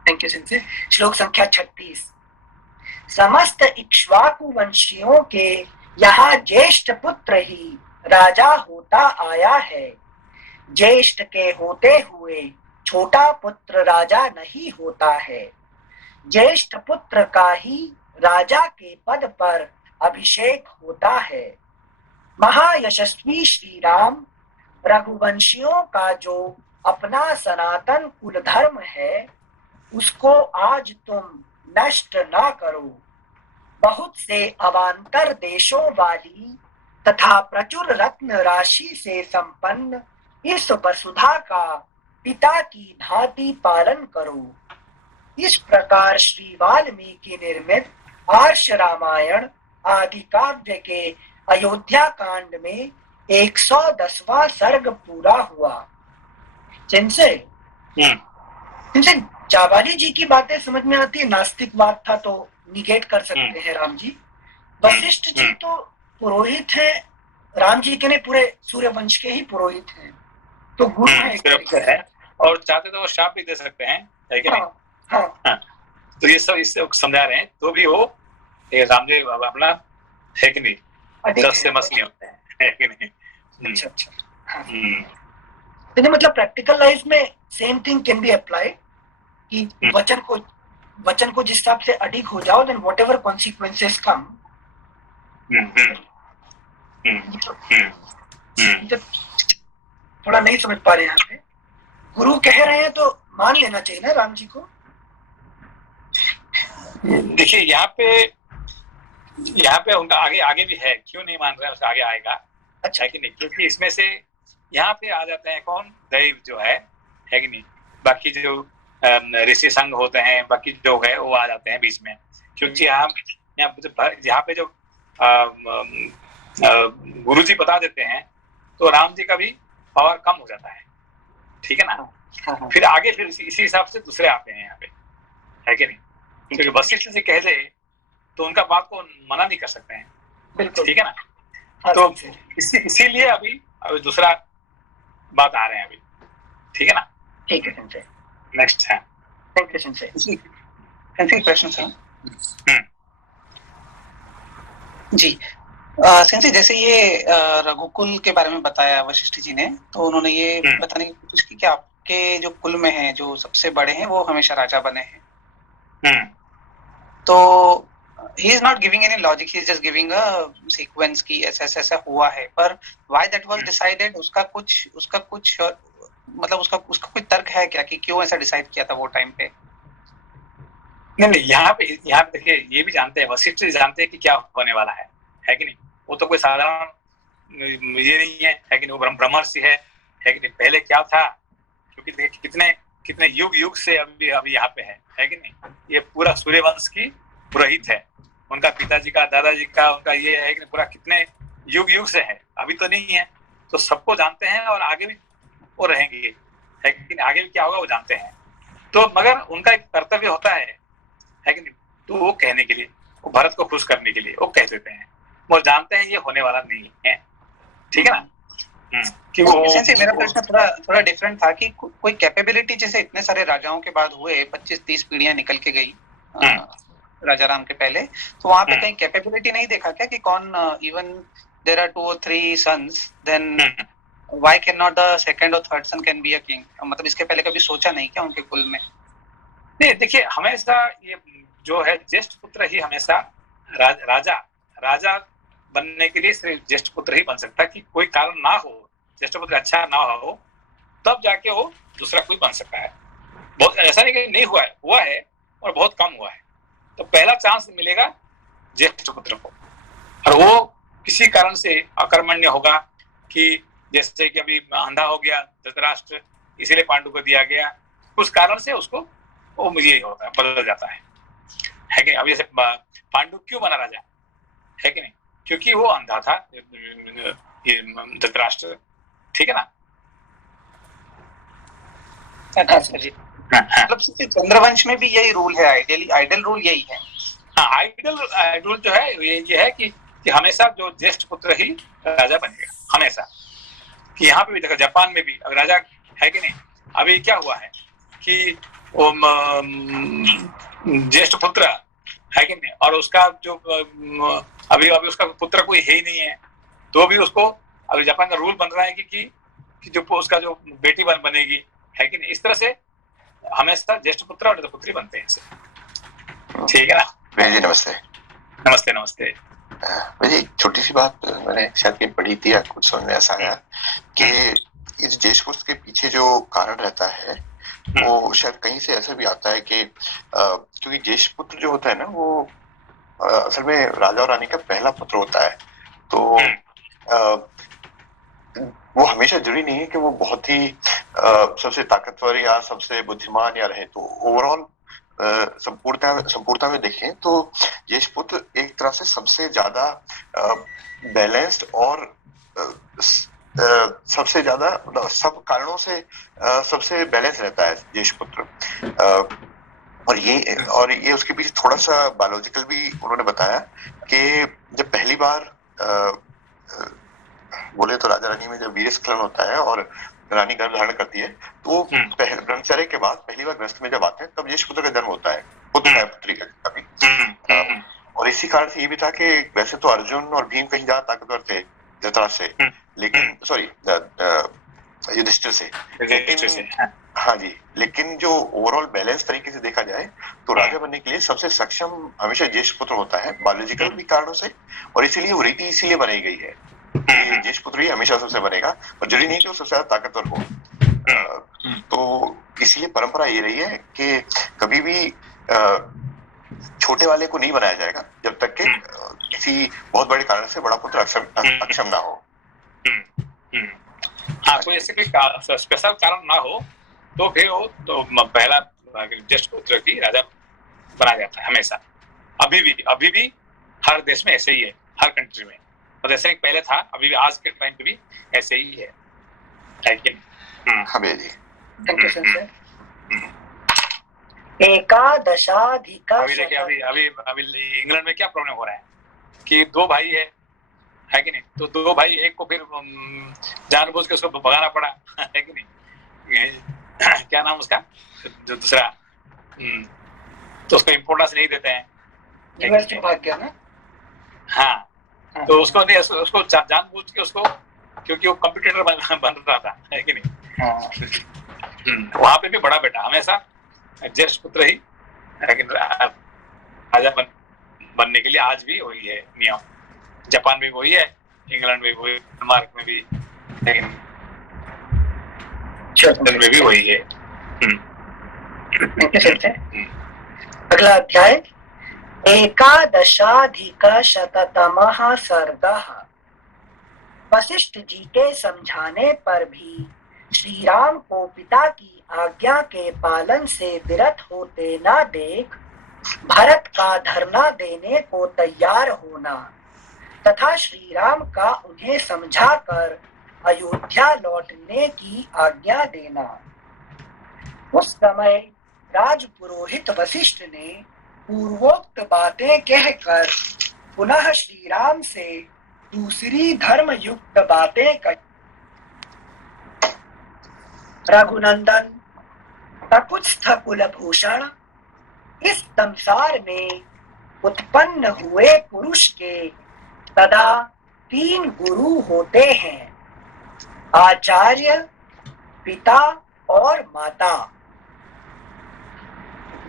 थैंक यू सिंसे। श्लोक संख्या 36। समस्त इक्ष्वाकु वंशियों के यहाँ ज्येष्ठ पुत्र ही राजा होता आया है। ज्येष्ठ के होते हुए छोटा पुत्र राजा नहीं होता है। ज्येष्ठ पुत्र का ही राजा के पद पर अभिषेक होता है। महायशस्वी श्री राम रघुवंशियों का जो अपना सनातन कुल धर्म है, उसको आज तुम नष्ट ना करो। बहुत से अवान्तर देशों वाली तथा प्रचुर रत्न राशि से संपन्न इस वसुधा का पिता की भांति पालन करो। इस प्रकार श्री वाल्मीकि निर्मित आर्ष रामायण आदि काव्य के अयोध्या कांड में 110वां सर्ग पूरा हुआ। जिनसे जाबाली जी की बातें समझ में आती है। नास्तिकवाद था तो निगेट कर सकते हैं राम जी। वशिष्ठ जी तो पुरोहित है, राम जी के ने पूरे सूर्यवंश के ही पुरोहित हैं, तो गुरु है और चाहते तो वो शाप भी दे सकते हैं, है कि नहीं? हाँ। तो ये सब इससे समझा रहे हैं, तो भी वो राम जी अपना है कि नहीं, दस से मस नहीं होते हैं, है कि नहीं? अच्छा। तो मतलब प्रैक्टिकल लाइफ में same thing can be applied कि वचन को जिस हिसाब से अडिग हो जाओ, देन व्हाटएवर कॉन्सिक्वेंसेस कम। थोड़ा नहीं समझ पा रहे हैं यहाँ पे। गुरु कह रहे हैं तो मान लेना चाहिए ना राम जी को। देखिए यहाँ पे उनका आगे भी है, क्यों नहीं मान रहे हैं, उसका आगे आएगा। अच्छा है कि नहीं? क्योंकि इसमें से यहाँ पे आ जाते हैं कौन, दैव जो है कि नहीं, बाकी जो ऋषि संघ होते हैं, बाकी जो है वो आ जाते हैं बीच में। क्योंकि यहाँ पे जो गुरु जी बता देते हैं तो राम जी का भी पावर कम हो जाता है, ठीक है ना। फिर आगे फिर इसी हिसाब से दूसरे आते हैं यहाँ पे, है कि नहीं? क्योंकि वशिष्ठ जी कह दे तो उनका बात को मना नहीं कर सकते हैं, ठीक है ना। तो इसीलिए अभी दूसरा बात आ रहे हैं अभी, ठीक है ना। ठीक है, नेक्स्ट है। थैंक यू सिंसे। प्रश्न था जी सिंसे, जैसे ये रघुकुल के बारे में बताया वशिष्ठ जी ने, तो उन्होंने ये बताने की कोशिश की कि आपके जो कुल में हैं, जो सबसे बड़े हैं, वो हमेशा राजा बने हैं। तो he is not giving any logic, he is just giving a sequence की ऐसा हुआ है, पर why that was decided, उसका कुछ मतलब उसका कोई तर्क है क्या कि क्यों ऐसा डिसाइड किया था वो टाइम पे? नहीं, यहाँ पे देखिए, ये भी जानते हैं, वशिष्ठ जी जानते हैं कि क्या होने वाला है कि नहीं। वो तो कोई साधारण ये नहीं है कि नहीं, वो ब्रह्मर्षि है कि नहीं। पहले क्या था, क्योंकि देखिए कितने युग से अभी यहाँ पे है कि नहीं। ये पूरा सूर्यवंश की पुरोहित है, उनका पिताजी का, दादाजी का, उनका ये है कि पूरा कितने युग से है, अभी तो नहीं है। तो सबको जानते हैं और आगे भी वो रहेंगे, है कि आगे भी क्या होगा वो जानते हैं। तो मगर उनका एक कर्तव्य होता है कि नहीं, तो वो कहने के लिए, वो भरत को खुश करने के लिए वो कह देते हैं, वो जानते हैं ये होने वाला नहीं है, ठीक है ना। कि वो मेरा प्रश्न थोड़ा डिफरेंट था कि कोई कैपेबिलिटी, जैसे इतने सारे राजाओं के बाद हुए 25-30 पीढ़ियां निकल के गई राजा राम के पहले, तो वहां पे कहीं कैपेबिलिटी नहीं देखा क्या कि कौन, even there are 2 or 3 sons, then why cannot the second or third son can be a king? मतलब इसके पहले कभी सोचा नहीं क्या उनके कुल में? नहीं, देखिए हमेशा ये जो है ज्येष्ठ पुत्र ही हमेशा राजा बनने के लिए सिर्फ ज्येष्ठ पुत्र ही बन सकता है, कि कोई कारण ना हो, ज्येष्ठ पुत्र अच्छा ना हो, तब जाके वो दूसरा कोई बन सकता है। बहुत ऐसा नहीं कि नहीं हुआ है और बहुत कम हुआ है। तो पहला चांस मिलेगा ज्येष्ठ पुत्र को, और वो किसी कारण से अकर्मण्य होगा, कि जैसे कि अभी अंधा हो गया धृतराष्ट्र, इसीलिए पांडु को दिया गया, उस कारण से उसको वो मुझे होता है, बदल जाता है कि अभी जैसे पांडु क्यों बना राजा, है कि नहीं, क्योंकि वो अंधा था ये धृतराष्ट्र, ठीक है ना। मतलब चंद्रवंश में भी यही रूल है, आइडियल रूल यही है। हाँ, आइडियल रूल जो है ये है कि हमेशा जो ज्येष्ठ पुत्र ही राजा बनेगा, हमेशा। कि यहाँ पे भी देखो, जापान में भी अब राजा है कि नहीं, अभी क्या हुआ है कि ज्येष्ठ पुत्र है कि नहीं, और उसका जो अभी उसका पुत्र कोई है ही नहीं है, तो भी उसको अभी जापान का रूल बन रहा है कि जो उसका जो बेटी बनेगी, है कि नहीं। इस तरह से हमेशा ज्येष्ठ पुत्र और पुत्री बनते हैं, ठीक है ना। जी नमस्ते। नमस्ते नमस्ते। मुझे एक छोटी सी बात मैंने शायद कहीं पढ़ी थी या कुछ समझ में ऐसा आया कि इस ज्येष्ठ पुत्र के पीछे जो कारण रहता है वो शायद कहीं से ऐसा भी आता है कि क्योंकि ज्येष्ठ पुत्र जो होता है ना, वो असल में राजा और रानी का पहला पुत्र होता है, तो वो हमेशा जरूरी नहीं है कि वो बहुत ही सबसे ताकतवर या सबसे बुद्धिमान या रहे। तो ओवरऑल संपूर्णता में देखें तो ज्येष्ठ पुत्र एक तरह से सबसे ज्यादा बैलेंस्ड और सबसे ज्यादा सब कारणों से सबसे बैलेंस रहता है ज्येष्ठ पुत्र। और ये उसके पीछे थोड़ा सा बायोलॉजिकल भी उन्होंने बताया कि जब पहली बार बोले तो राजा रानी में जब वीर्यस्खलन होता है और रानी गर्भ धारण करती है, तो ब्रह्मचर्य के बाद पहली बार गृहस्थ में जब आते हैं तब ज्येष्ठ पुत्र का जन्म होता है, पुत्र या पुत्री का भी। और इसी कारण से ये भी था कि वैसे तो अर्जुन और भीम कहीं ज्यादा ताकतवर थे धृतराष्ट्र से, लेकिन सॉरी युधिष्ठिर से, हाँ जी, लेकिन जो ओवरऑल बैलेंस तरीके से देखा जाए तो राजा बनने के लिए सबसे सक्षम हमेशा ज्येष्ठ पुत्र होता है, बायोलॉजिकल भी कारणों से, और इसीलिए वो रीति इसीलिए बनाई गई है कि ज्येष्ठ पुत्र ही हमेशा सबसे बनेगा, और जरूरी नहीं कि वो सबसे ज्यादा ताकतवर हो। तो इसलिए परंपरा ये रही है कि कभी भी छोटे वाले को नहीं बनाया जाएगा जब तक कि किसी बहुत बड़े कारण से बड़ा पुत्र अक्षम ना हो। हाँ, कोई ऐसे कोई स्पेशल कारण ना हो तो फिर वो तो पहला ज्येष्ठ पुत्र की राजा बनाया जाता है हमेशा। अभी भी हर देश में ऐसे ही है, हर कंट्री में, और जैसे पहले था, अभी भी आज के टाइम पे भी ऐसे ही है, लेकिन हाँ जी, थैंक यू सर। एकादशाधिक, अभी देखिए अभी इंग्लैंड में क्या प्रॉब्लम हो रहा है कि 2 भाई है कि नहीं, तो 2 भाई, एक को फिर जानबूझ के उसको भगाना पड़ा, है कि नहीं, क्या नाम उसका जो दूसरा, तो उसको इम्पोर्टेंस नहीं देते हैं, भाग गया ना। हाँ, तो उसको नहीं, उसको जानबूझ के उसको, क्योंकि वो कंप्यूटर बन रहा था, है कि नहीं। वहां पे भी बड़ा बेटा हमेशा ज्येष्ठ पुत्र ही, लेकिन राजा बनने के लिए आज भी वही है नियम, जापान में वही है, इंग्लैंड में वही, डेनमार्क में भी, लेकिन में भी वही है। अगला अध्याय, एकादशाधिकशततमः सर्गः। वशिष्ठ जी के समझाने पर भी श्री राम को पिता की आज्ञा के पालन से विरत होते न देख भरत का धरना देने को तैयार होना तथा श्री राम का उन्हें समझाकर अयोध्या लौटने की आज्ञा देना। उस समय राजपुरोहित वशिष्ठ ने पूर्वोक्त बातें कहकर पुनः श्री राम से दूसरी धर्म युक्त बातें कही। रघुनंदन, ककुत्स्थ कुलभूषण, इस संसार में उत्पन्न हुए पुरुष के सदा 3 गुरु होते हैं, आचार्य, पिता और माता।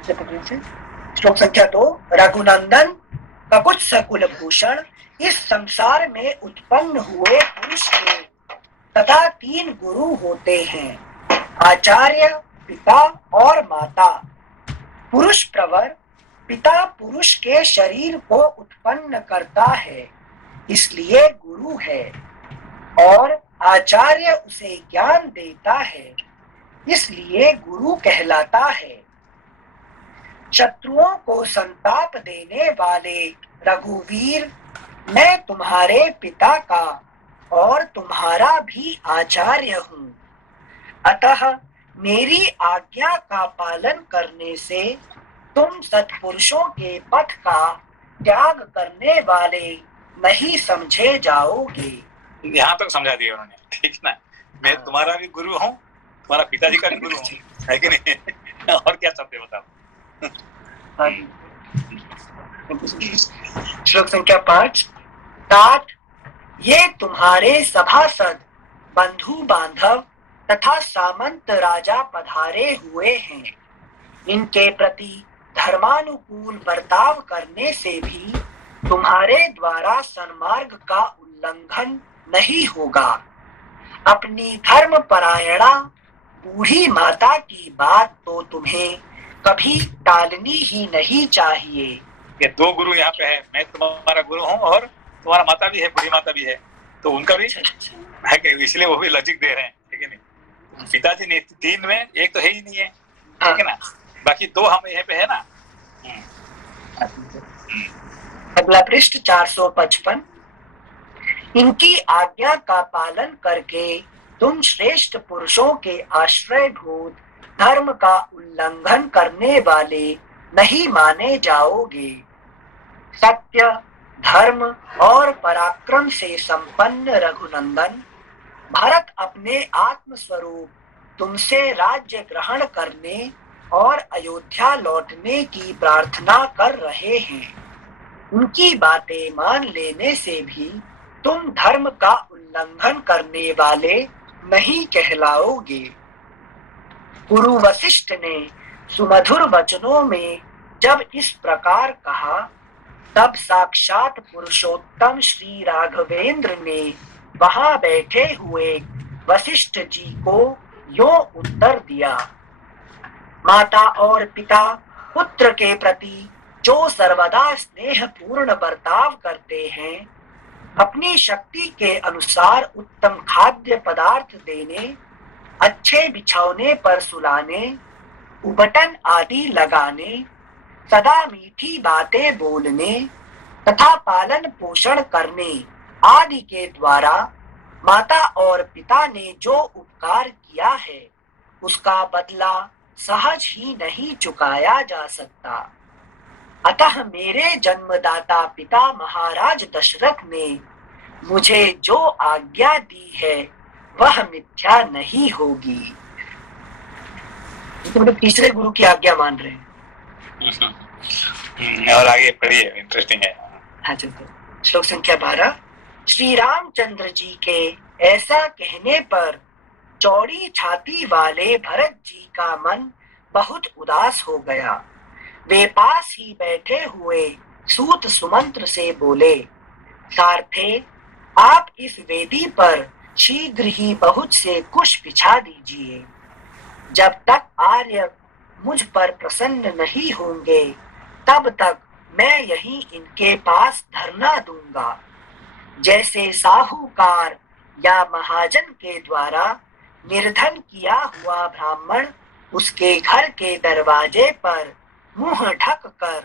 श्लोक संख्या 2। रघुनंदन, ककुत्स्थ कुलभूषण, इस संसार में उत्पन्न हुए पुरुष के सदा 3 गुरु होते हैं, आचार्य, पिता और माता। पुरुष प्रवर, पिता पुरुष के शरीर को उत्पन्न करता है, इसलिए गुरु है, और आचार्य उसे ज्ञान देता है, इसलिए गुरु कहलाता है। शत्रुओं को संताप देने वाले रघुवीर, मैं तुम्हारे पिता का और तुम्हारा भी आचार्य हूँ, अतः मेरी आज्ञा का पालन करने से तुम सत्पुरुषों के पथ का त्याग करने वाले नहीं समझे जाओगे। यहाँ तक समझा दिया उन्होंने, ठीक है ना। मैं तुम्हारा भी गुरु हूँ, तुम्हारा पिताजी का भी गुरु हूँ, है कि नहीं? और क्या चाहते बताओ। श्लोक संख्या 5। तात, ये तुम्हारे सभासद, बंधु बांधव तथा सामंत राजा पधारे हुए हैं, इनके प्रति धर्मानुकूल बर्ताव करने से भी तुम्हारे द्वारा सन्मार्ग का उल्लंघन नहीं होगा। अपनी धर्म परायणा बूढ़ी माता की बात तो तुम्हें कभी टालनी ही नहीं चाहिए। ये 2 गुरु यहाँ पे है, मैं तुम्हारा गुरु हूँ और तुम्हारा माता भी है, बूढ़ी माता भी है, तो उनका भी है कि, इसलिए वो भी लॉजिक दे रहे हैं, ठीक है नहीं। पिताजी ने 3 में एक तो है ही नहीं है, ठीक है ना, बाकी 2 हम यहाँ पे है ना। अगला पृष्ठ 455। इनकी आज्ञा का पालन करके तुम श्रेष्ठ पुरुषों के आश्रयभूत धर्म का उल्लंघन करने वाले नहीं माने जाओगे। सत्य, धर्म और पराक्रम से संपन्न रघुनंदन, भरत अपने आत्म स्वरूप तुमसे राज्य ग्रहण करने और अयोध्या लौटने की प्रार्थना कर रहे हैं। उनकी बातें मान लेने से भी तुम धर्म का उल्लंघन करने वाले नहीं कहलाओगे। गुरु वशिष्ठ ने सुमधुर वचनों में जब इस प्रकार कहा, तब साक्षात पुरुषोत्तम श्री राघवेंद्र ने वहां बैठे हुए वशिष्ठ जी को यो उत्तर दिया। माता और पिता पुत्र के प्रति जो सर्वदा स्नेह पूर्ण बर्ताव करते हैं, अपनी शक्ति के अनुसार उत्तम खाद्य पदार्थ देने, अच्छे बिछौने पर सुलाने, उबटन आदि लगाने, सदा मीठी बातें बोलने तथा पालन पोषण करने आदि के द्वारा माता और पिता ने जो उपकार किया है, उसका बदला सहज ही नहीं चुकाया जा सकता। अतः मेरे जन्मदाता पिता महाराज दशरथ ने मुझे जो आज्ञा दी है वह मिथ्या नहीं होगी। तो तीसरे गुरु की आज्ञा मान रहे हैं। और आगे पढ़िए, इंटरेस्टिंग है। हाँ चलते। श्लोक संख्या 12। श्री रामचंद्र जी के ऐसा कहने पर चौड़ी छाती वाले भरत जी का मन बहुत उदास हो गया। वे पास ही बैठे हुए सूत सुमंत्र से बोले, सारथे, आप इस वेदी पर शीघ्र ही बहुत से कुश बिछा दीजिए। जब तक आर्य मुझ पर प्रसन्न नहीं होंगे, तब तक मैं यहीं इनके पास धरना दूंगा। जैसे साहूकार या महाजन के द्वारा निर्धन किया हुआ ब्राह्मण उसके घर के दरवाजे पर मुंह ढक कर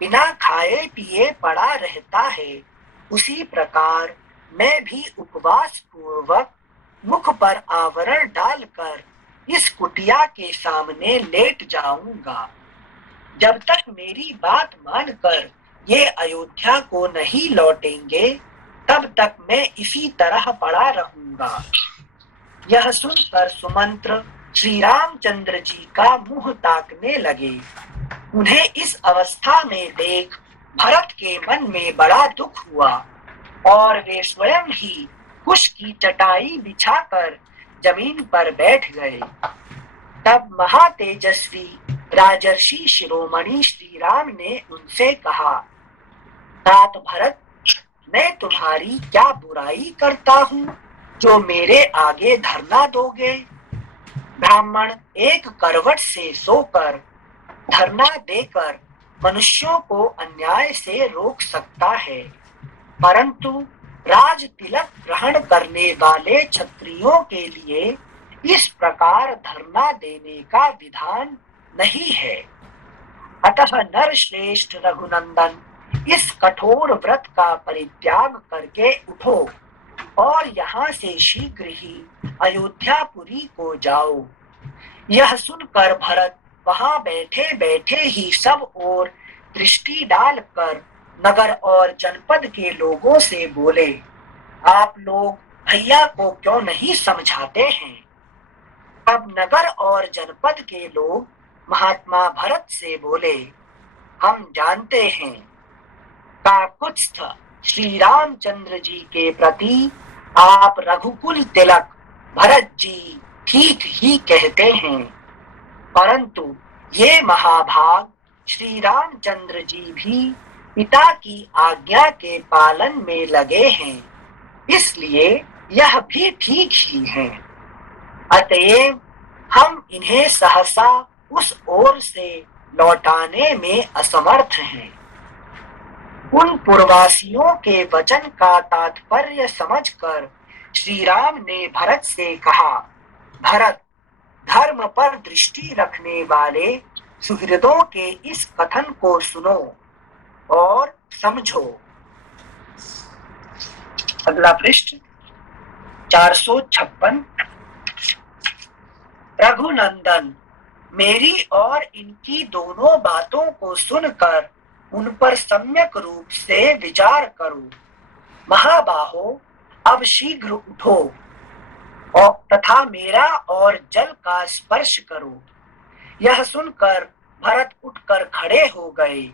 बिना खाए पिए पड़ा रहता है, उसी प्रकार मैं भी उपवास पूर्वक मुख पर आवरण डालकर इस कुटिया के सामने लेट जाऊंगा। जब तक मेरी बात मानकर ये अयोध्या को नहीं लौटेंगे, तब तक मैं इसी तरह पड़ा रहूंगा। यह सुनकर सुमंत्र श्री रामचंद्र जी का मुंह ताकने लगे। उन्हें इस अवस्था में देख भरत के मन में बड़ा दुख हुआ और वे स्वयं ही कुश की चटाई बिछाकर जमीन पर बैठ गए। तब महातेजस्वी राजर्षि शिरोमणि श्री राम ने उनसे कहा, तात भरत, मैं तुम्हारी क्या बुराई करता हूँ जो मेरे आगे धरना दोगे? ब्राह्मण एक करवट से सोकर धरना देकर मनुष्यों को अन्याय से रोक सकता है, परंतु राज तिलक ग्रहण करने वाले क्षत्रियों के लिए इस प्रकार धरना देने का विधान नहीं है। अतः नरश्रेष्ठ रघुनंदन, इस कठोर व्रत का परित्याग करके उठो और यहाँ से शीघ्र ही अयोध्यापुरी को जाओ। यह सुनकर भरत वहां बैठे बैठे ही सब ओर दृष्टि डालकर नगर और जनपद के लोगों से बोले, आप लोग भैया को क्यों नहीं समझाते हैं? अब नगर और जनपद के लोग महात्मा भरत से बोले, हम जानते हैं काकुत्स्थ श्री रामचंद्र जी के प्रति आप रघुकुल तिलक भरत जी ठीक ही कहते हैं, परंतु ये महाभाग श्री रामचंद्र जी भी पिता की आज्ञा के पालन में लगे हैं, इसलिए यह भी ठीक ही है। अतएव हम इन्हें सहसा उस ओर से लौटाने में असमर्थ हैं। उन पूर्ववासियों के वचन का तात्पर्य समझकर श्री राम ने भरत से कहा, भरत, धर्म पर दृष्टि रखने वाले सुहृदों के इस कथन को सुनो और समझो। अगला पृष्ठ 456। रघुनंदन, मेरी और इनकी दोनों बातों को सुनकर उन पर सम्यक रूप से विचार करो। महाबाहो, अब शीघ्र उठो और तथा मेरा और जल का स्पर्श करो। यह सुनकर भरत उठकर खड़े हो गए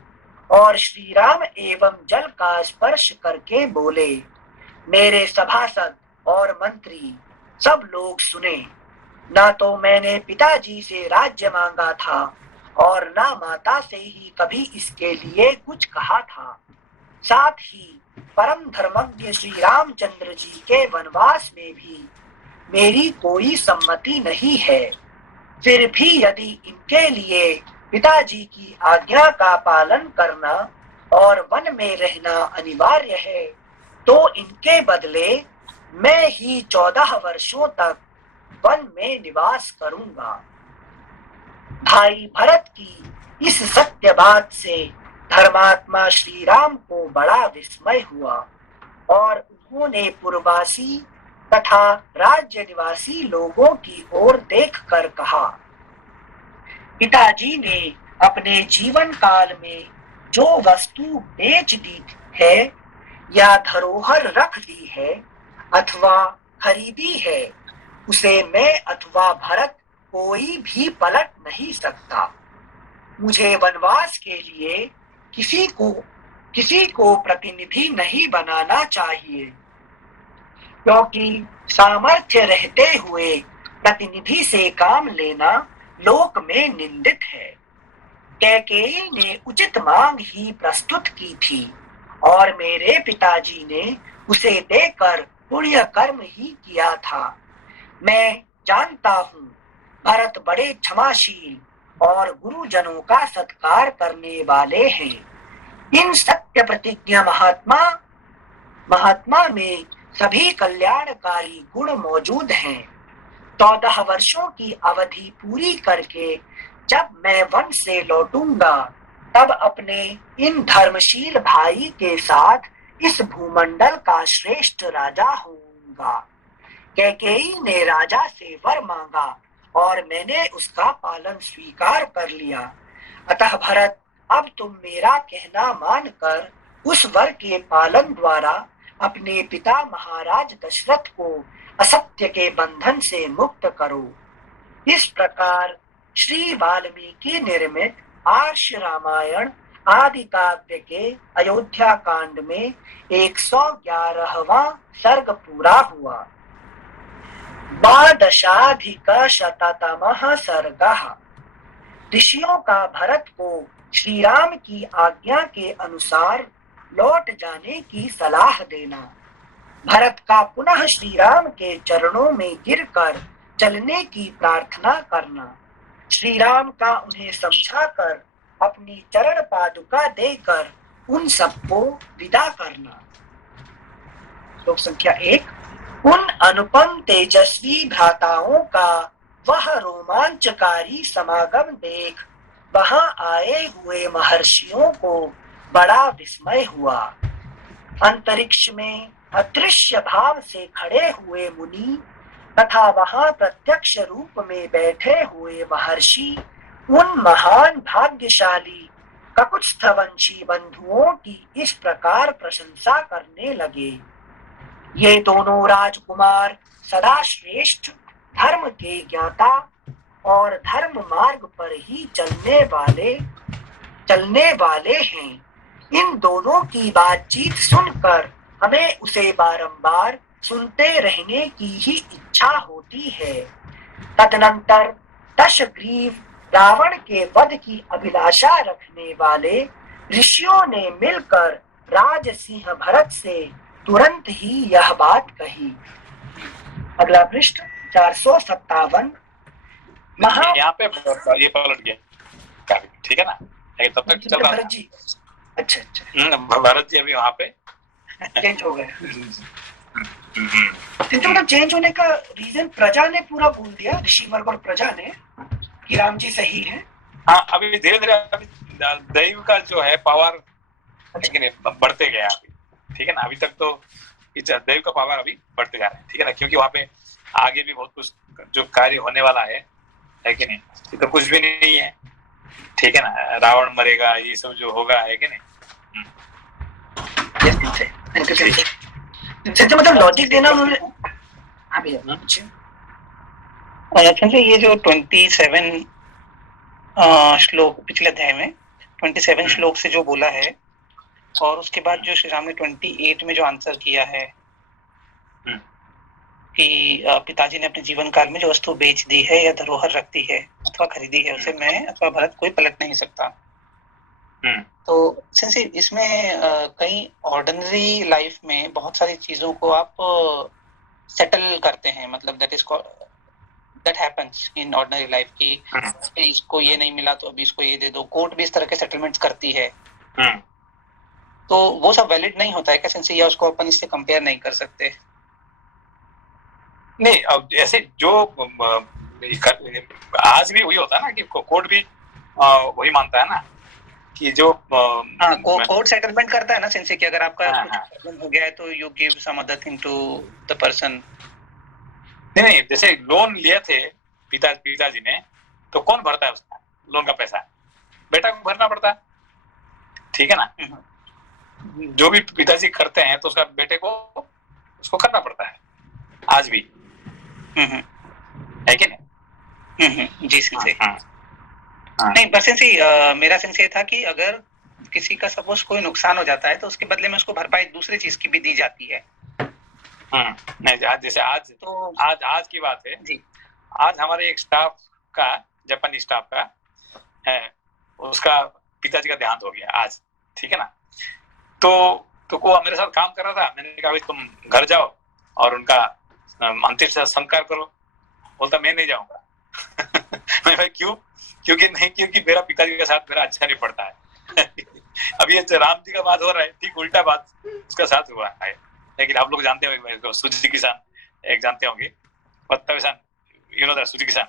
और श्री राम एवं जल का स्पर्श करके बोले, मेरे सभासद और मंत्री सब लोग सुने, ना तो मैंने पिताजी से राज्य मांगा था और ना माता से ही कभी इसके लिए कुछ कहा था। साथ ही परम धर्मज्ञ श्री रामचंद्र जी के वनवास में भी मेरी कोई सम्मति नहीं है। फिर भी यदि इनके लिए पिताजी की आज्ञा का पालन करना और वन में रहना अनिवार्य है, तो इनके बदले मैं ही 14 वर्षों तक वन में निवास करूंगा। भाई भरत की इस सत्य बात से धर्मात्मा श्री राम को बड़ा विस्मय हुआ और उन्होंने पूर्ववासी तथा राज्य निवासी लोगों की ओर देखकर कहा, पिताजी ने अपने जीवन काल में जो वस्तु बेच दी है या धरोहर रख दी है अथवा खरीदी है, उसे मैं अथवा भरत कोई भी पलट नहीं सकता। मुझे वनवास के लिए किसी को प्रतिनिधि नहीं बनाना चाहिए, क्योंकि सामर्थ्य रहते हुए प्रतिनिधि से काम लेना लोक में निंदित है। कैकेयी ने उचित मांग ही प्रस्तुत की थी और मेरे पिताजी ने उसे देकर पुण्य कर्म ही किया था। मैं जानता हूँ भरत बड़े क्षमाशील और गुरुजनों का सत्कार करने वाले हैं। इन सत्य प्रतिज्ञा महात्मा में सभी कल्याणकारी गुण मौजूद हैं। 14 वर्षों की अवधि पूरी करके जब मैं वन से लौटूंगा, तब अपने इन धर्मशील भाई के साथ इस भूमंडल का श्रेष्ठ राजा होऊंगा। कैकेयी ने राजा से वर मांगा और मैंने उसका पालन स्वीकार कर लिया। अतः भरत, अब तुम मेरा कहना मानकर उस वर के पालन द्वारा अपने पिता महाराज दशरथ को असत्य के बंधन से मुक्त करो। इस प्रकार श्री वाल्मीकि निर्मित आर्ष रामायण आदि काव्य के अयोध्या कांड में 111वां सर्ग पूरा हुआ। 12अधिकशततमः सर्गः। ऋषियों का भरत को श्री राम की आज्ञा के अनुसार लौट जाने की सलाह देना। भरत का पुनः श्री राम के चरणों में गिरकर चलने की प्रार्थना करना। श्री राम का उन्हें समझाकर अपनी चरण पादुका देकर उन सबको विदा करना। श्लोक संख्या 1। उन अनुपम तेजस्वी भ्राताओं का वह रोमांचकारी समागम देख वहां आए हुए महर्षियों को बड़ा विस्मय हुआ। अंतरिक्ष में अदृश्य भाव से खड़े हुए मुनि तथा वहां प्रत्यक्ष रूप में बैठे हुए महर्षि उन महान भाग्यशाली ककुत्स्थवंशी बंधुओं की इस प्रकार प्रशंसा करने लगे। ये दोनों राजकुमार सदा श्रेष्ठ धर्म के ज्ञाता और धर्म मार्ग पर ही चलने वाले हैं। इन दोनों की बातचीत सुनकर हमें उसे बारंबार सुनते रहने की ही इच्छा होती है। तदनंतर दशग्रीव रावण के वध की अभिलाषा रखने वाले ऋषियों ने मिलकर राजसिंह भरत से तुरंत ही यह बात कही। अगला पृष्ठ 457। यहाँ पे ये पलट गया, ठीक है ना, तब तक चल रहा भरत जी। अच्छा भरत जी अभी वहाँ पे चेंज हो गए। मतलब चेंज होने का रीजन प्रजा ने पूरा बोल दिया, ऋषि वर्ग और प्रजा ने, कि राम जी सही है। हाँ, अभी धीरे धीरे दैव का जो है पावर बढ़ते गया अभी, ठीक है ना। अभी तक तो दैव का पावर अभी बढ़ते जा रहा है, ठीक है ना, क्योंकि वहाँ पे आगे भी बहुत कुछ जो कार्य होने वाला है कि नहीं। तो कुछ भी नहीं है, ठीक है ना, रावण मरेगा, ये सब जो होगा, है कि नहीं। मतलब लॉजिक देना उन्होंने। ये जो 27 श्लोक पिछले अध्याय में 27 श्लोक से जो बोला है, और उसके बाद जो श्री राम ने 28 में जो आंसर किया है कि पिताजी ने अपने जीवन काल में जो वस्तु बेच दी है या धरोहर रख दी है अथवा खरीदी है, उसे मैं अथवा भरत कोई पलट नहीं सकता। तो सिंसी इसमें कई ऑर्डिनरी लाइफ में बहुत सारी चीजों को आप सेटल करते हैं, मतलब that happens in ordinary life की इसको ये नहीं मिला तो अभी इसको ये दे दो। कोर्ट भी इस तरह के सेटलमेंट्स करती है, तो वो सब वैलिड नहीं होता है क्या सिंसी, या उसको अपन इससे कंपेयर नहीं कर सकते? नहीं, अब ऐसे जो आज भी वही होता है ना कि कोर्ट भी वही मानता है ना कि जो कोर्ट सेटलमेंट करता है ना सिंसी कि अगर आपका कुछ प्रॉब्लम हो गया है तो you give some other thing to the person. नहीं, जैसे लोन लिए थे पिताजी ने, तो कौन भरता है उसका लोन का पैसा? बेटा को भरना पड़ता है, ठीक है ना। जो भी पिताजी करते हैं तो उसका बेटे को उसको करना पड़ता है आज भी, है कि नहीं? जी सिंसी। नहीं, बस सिंसी मेरा सिंसी था कि अगर किसी का सपोज कोई नुकसान हो जाता है तो उसके बदले में उसको भरपाई दूसरी चीज की भी दी जाती है। नहीं, जैसे आज की बात है जी। आज हमारे एक स्टाफ का, जापानी स्टाफ का है, उसका पिताजी का देहांत हो गया आज, ठीक है ना। तो वो मेरे साथ काम कर रहा था, मैंने कहा भाई तुम घर जाओ और उनका अंतिम संस्कार करो। बोलता मैं नहीं जाऊंगा। मैं भाई क्यों? क्योंकि मेरा पिताजी के साथ मेरा अच्छा नहीं पड़ता है। अभी ये राम जी का बात हो रहा है, ठीक उल्टा बात उसका साथ हुआ है। लेकिन आप लोग जानते होंगे सुजुकी किसान, एक जानते होंगे किसान, you know that Suzuki किसान?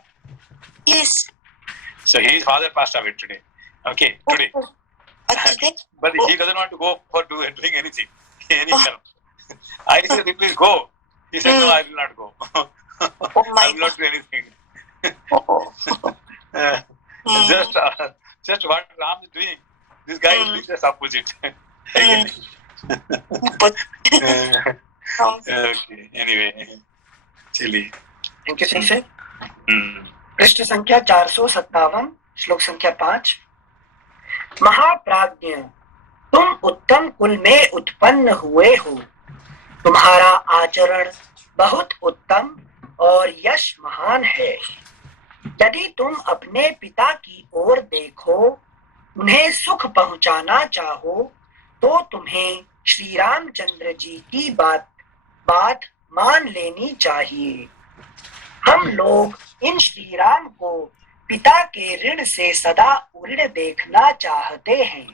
Yes. So his father passed away today. Okay, today. But he doesn't want to go for doing anything, any help. I said, please go. He said, no, I will not go. I will not do anything. Just what Ram is doing, this guy is doing just opposite. Okay, anyway, chili. Thank you, Sensei. पृष्ठ संख्या 457, श्लोक संख्या 5। महाप्राज्ञ, तुम उत्तम कुल में उत्पन्न हुए हो। तुम्हारा आचरण बहुत उत्तम और यश महान है। यदि तुम अपने पिता की ओर देखो, उन्हें सुख पहुंचाना चाहो, तो तुम्हें श्री रामचंद्र जी की बात मान लेनी चाहिए। हम लोग इन श्री राम को पिता के ऋण से सदा उऋण देखना चाहते हैं।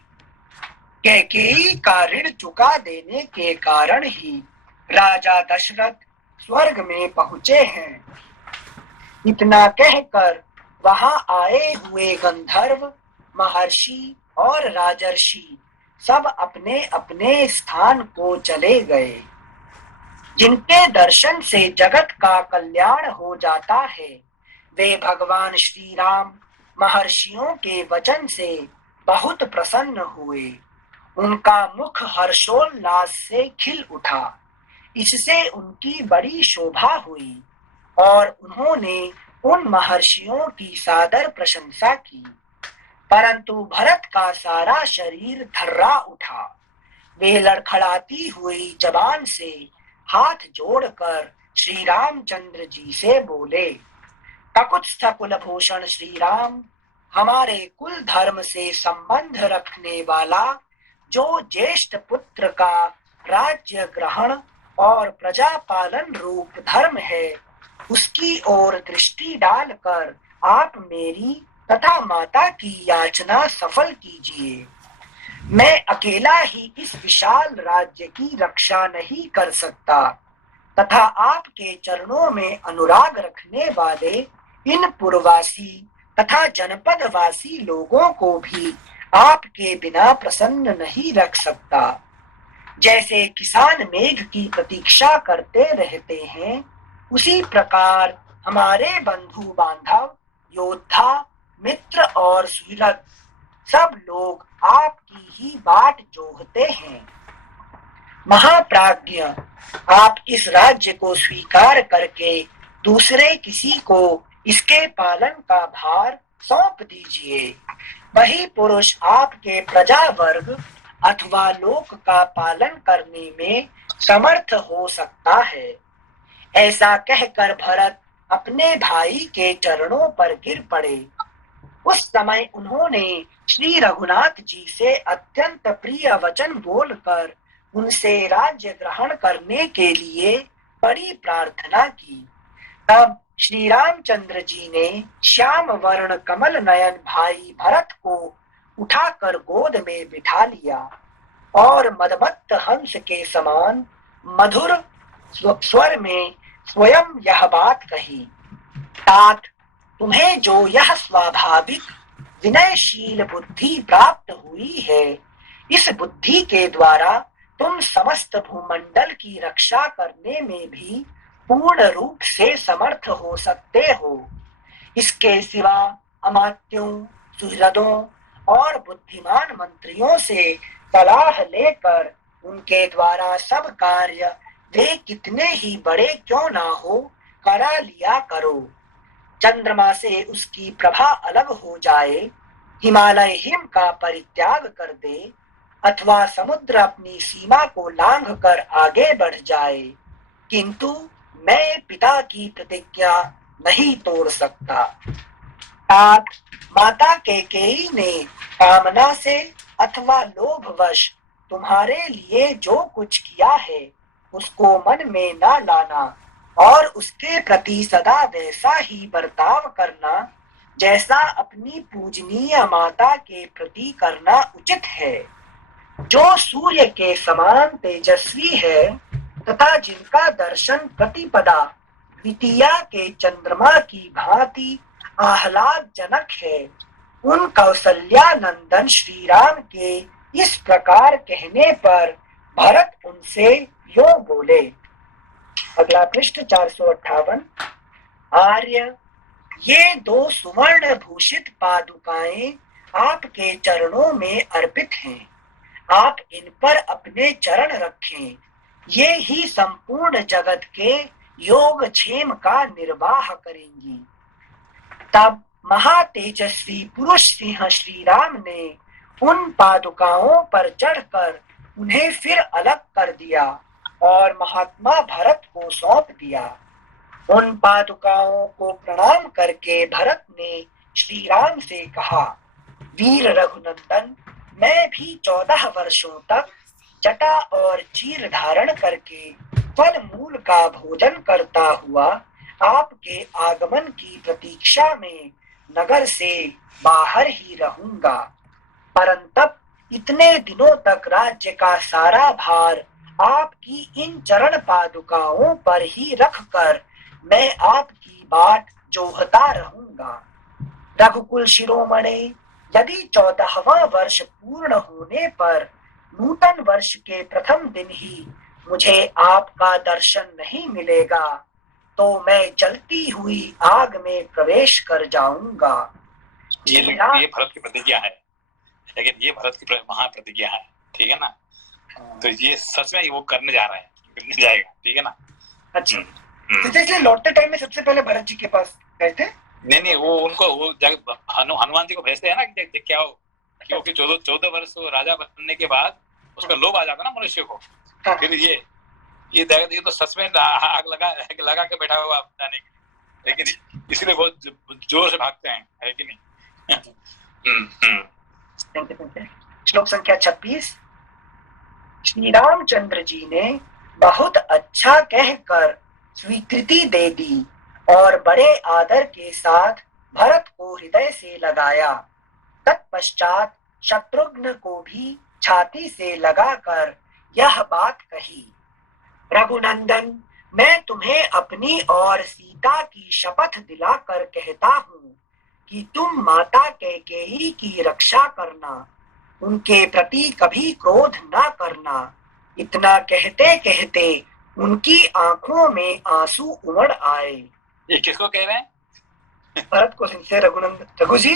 कैकेयी का ऋण चुका देने के कारण ही राजा दशरथ स्वर्ग में पहुंचे हैं। इतना कहकर वहां आए हुए गंधर्व, महर्षि और राजर्षि सब अपने अपने स्थान को चले गए। जिनके दर्शन से जगत का कल्याण हो जाता है, वे भगवान श्री राम महर्षियों के वचन से बहुत प्रसन्न हुए। उनका मुख हर्षोल्लास से खिल उठा। इससे उनकी बड़ी शोभा हुई और उन्होंने उन महर्षियों की सादर प्रशंसा की। परंतु भरत का सारा शरीर थर्रा उठा। वे लड़खड़ाती हुई जबान से हाथ जोड़कर श्री रामचंद्र जी से बोले, ककुत्स्थ कुलभूषण श्री राम, हमारे कुल धर्म से संबंध रखने वाला जो ज्येष्ठ पुत्र का राज्य ग्रहण और प्रजा पालन रूप धर्म है, उसकी ओर दृष्टि डालकर आप मेरी तथा माता की याचना सफल कीजिए। मैं अकेला ही इस विशाल राज्य की रक्षा नहीं कर सकता तथा आपके चरणों में अनुराग रखने वाले इन पुरवासी तथा जनपदवासी लोगों को भी आपके बिना प्रसन्न नहीं रख सकता। जैसे किसान मेघ की प्रतीक्षा करते रहते हैं, उसी प्रकार हमारे बंधु बांधव, योद्धा, मित्र और सुहृद सब लोग आपकी ही बाट जोहते हैं। महाप्राज्ञ, आप इस राज्य को स्वीकार करके दूसरे किसी को इसके पालन का भार सौंप दीजिए। वही पुरुष आपके प्रजा वर्ग अथवा लोक का पालन करने में समर्थ हो सकता है। ऐसा कहकर भरत अपने भाई के चरणों पर गिर पड़े। उस समय उन्होंने श्री रघुनाथ जी से अत्यंत प्रिय वचन बोलकर उनसे राज्य ग्रहण करने के लिए बड़ी प्रार्थना की। तब श्री रामचंद्र जी ने श्याम वर्ण कमल नयन भाई भरत को उठाकर गोद में बिठा लिया और मदमत्त हंस के समान मधुर स्वर में स्वयं यह बात कही, तात, तुम्हें जो यह स्वाभाविक विनयशील बुद्धि प्राप्त हुई है, इस बुद्धि के द्वारा तुम समस्त भूमंडल की रक्षा करने में भी पूर्ण रूप से समर्थ हो सकते हो। इसके सिवा अमात्यों, सुहृदों और बुद्धिमान मंत्रियों से सलाह लेकर उनके द्वारा सब कार्य वे कितने ही बड़े क्यों ना हो करा लिया करो। चंद्रमा से उसकी प्रभा अलग हो जाए, हिमालय हिम का परित्याग कर दे अथवा समुद्र अपनी सीमा को लांघ कर आगे बढ़ जाए, किंतु मैं पिता की प्रतिज्ञा नहीं तोड़ सकता। तात, माता कैकेयी ने कामना से अथवा लोभवश तुम्हारे लिए जो कुछ किया है उसको मन में न लाना और उसके प्रति सदा वैसा ही बर्ताव करना जैसा अपनी पूजनीय माता के प्रति करना उचित है। जो सूर्य के समान तेजस्वी है तथा जिनका दर्शन प्रतिपदा द्वितीया के चंद्रमा की भांति आह्लादजनक है, उन कौसल्या नंदन श्री राम के इस प्रकार कहने पर भरत उनसे यो बोले। अगला पृष्ठ 458। आर्य, ये दो सुवर्ण भूषित पादुकाएं आपके चरणों में अर्पित हैं। आप इन पर अपने चरण रखें। ये ही संपूर्ण जगत के योग क्षेम का निर्वाह करेंगी। तब महातेजस्वी पुरुष सिंह श्री राम ने उन पादुकाओं पर चढ़कर उन्हें फिर अलग कर दिया और महात्मा भरत को सौंप दिया। उन पादुकाओं को प्रणाम करके भरत ने श्री राम से कहा, वीर रघुनंदन, मैं भी 14 वर्षों तक जटा और चीर धारण करके फल मूल का भोजन करता हुआ आपके आगमन की प्रतीक्षा में नगर से बाहर ही रहूंगा, परंतु इतने दिनों तक राज्य का सारा भार आपकी इन चरण पादुकाओं पर ही रखकर मैं आपकी बाट जोहता रहूंगा। रघुकुल शिरोमणि, यदि 14वां वर्ष पूर्ण होने पर नूतन वर्ष के प्रथम दिन ही मुझे आपका दर्शन नहीं मिलेगा तो मैं जलती हुई आग में प्रवेश कर जाऊंगा। ये भरत की प्रतिज्ञा है, लेकिन ये भरत की महाप्रतिज्ञा है, ठीक है ना। तो ये सच में वो करने जा रहे हैं, करने जाएगा, ठीक है ना। अच्छा, तो इसलिए लौटते टाइम में सबसे पहले भरत जी के पास गए थे? नहीं, वो उनको वो हनुमान जी को भेजते हैं ना कि क्या हो, क्योंकि 14 वर्ष राजा बनने के बाद उसका लोभ आ जाता ना मनुष्य को। हाँ। फिर ये तो सच में आग लगा के बैठा हुआ जाने के, लेकिन इसलिए बहुत जोर से भागते हैं, है कि नहीं। श्लोक संख्या 26। श्री रामचंद्र जी ने बहुत अच्छा कहकर स्वीकृति दे दी और बड़े आदर के साथ भरत को हृदय से लगाया। तत्पश्चात शत्रुघ्न को भी छाती से लगाकर यह बात कही, रघुनंदन, मैं तुम्हें अपनी और सीता की शपथ दिलाकर कहता हूँ कि तुम माता कैकेयी की रक्षा करना, उनके प्रति कभी क्रोध न करना। इतना कहते कहते उनकी आंखों में आंसू उमड़ आए। ये किसको कह रहे हैं? भरत को से रघु जी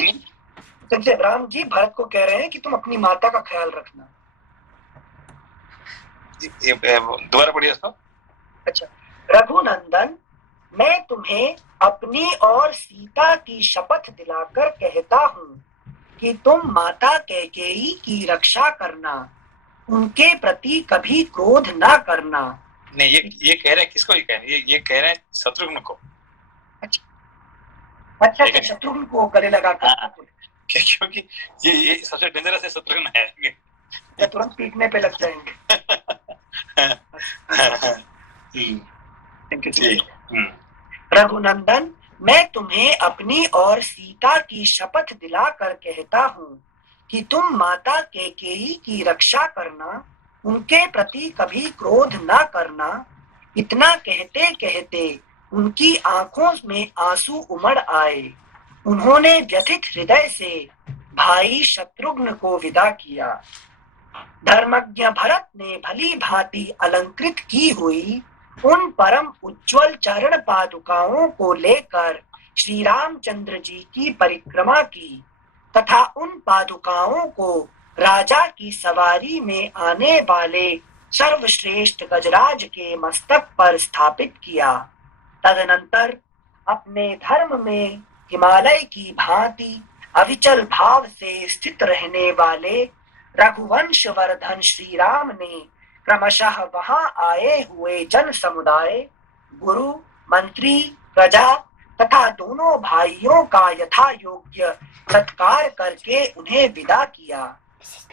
से राम जी भरत को कह रहे हैं कि तुम अपनी माता का ख्याल रखना। दोबारा पढ़िए उसको। अच्छा, रघुनंदन, मैं तुम्हें अपनी और सीता की शपथ दिलाकर कहता हूँ कि तुम माता कैकेयी की रक्षा करना, उनके प्रति कभी क्रोध ना करना। नहीं, ये कह रहे हैं किसको? ये कह रहे हैं, ये कह रहे हैं शत्रुघ्न को। अच्छा, शत्रुघ्न को गले लगाकर, क्योंकि ये सबसे डेंजरस है, शत्रुघ्न है, तुरंत पीटने पे लग जाएंगे। रघुनंदन, मैं तुम्हें अपनी और सीता की शपथ दिलाकर कहता हूँ कि तुम माता कैकेयी की रक्षा करना, उनके प्रति कभी क्रोध न करना। इतना कहते कहते उनकी आंखों में आंसू उमड़ आए। उन्होंने व्यथित हृदय से भाई शत्रुघ्न को विदा किया। धर्मज्ञ भरत ने भली भांति अलंकृत की हुई उन परम उज्ज्वल चरण पादुकाओं को लेकर श्री रामचंद्र जी की परिक्रमा की तथा उन पादुकाओं को राजा की सवारी में आने वाले सर्वश्रेष्ठ गजराज के मस्तक पर स्थापित किया। तदनंतर अपने धर्म में हिमालय की भांति अविचल भाव से स्थित रहने वाले रघुवंश वर्धन श्री राम ने क्रमशः वहां आए हुए जन समुदाय, गुरु, मंत्री, प्रजा तथा दोनों भाइयों का यथा योग्य सत्कार करके उन्हें विदा किया।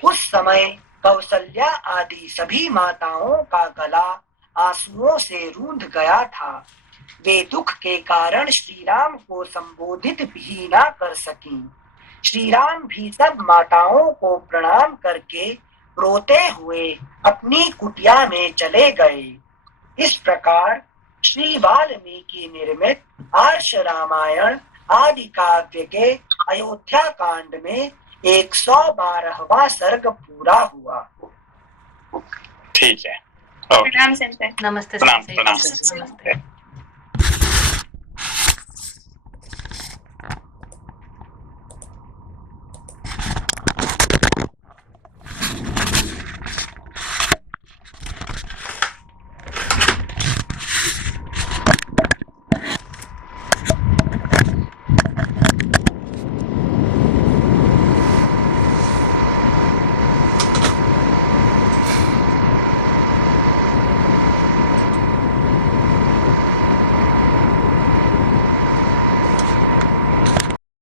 उस समय कौसल्या आदि सभी माताओं का गला आंसुओं से रूंध गया था। वे दुख के कारण श्री राम को संबोधित भी न कर सकीं। श्री राम भी सब माताओं को प्रणाम करके रोते हुए अपनी कुटिया में चले गए। इस प्रकार श्री वाल्मीकि निर्मित आर्ष रामायण आदि काव्य के अयोध्या कांड में 112वां सर्ग पूरा हुआ। ठीक है। प्रणाम सेंसे। नमस्ते। प्रणाम।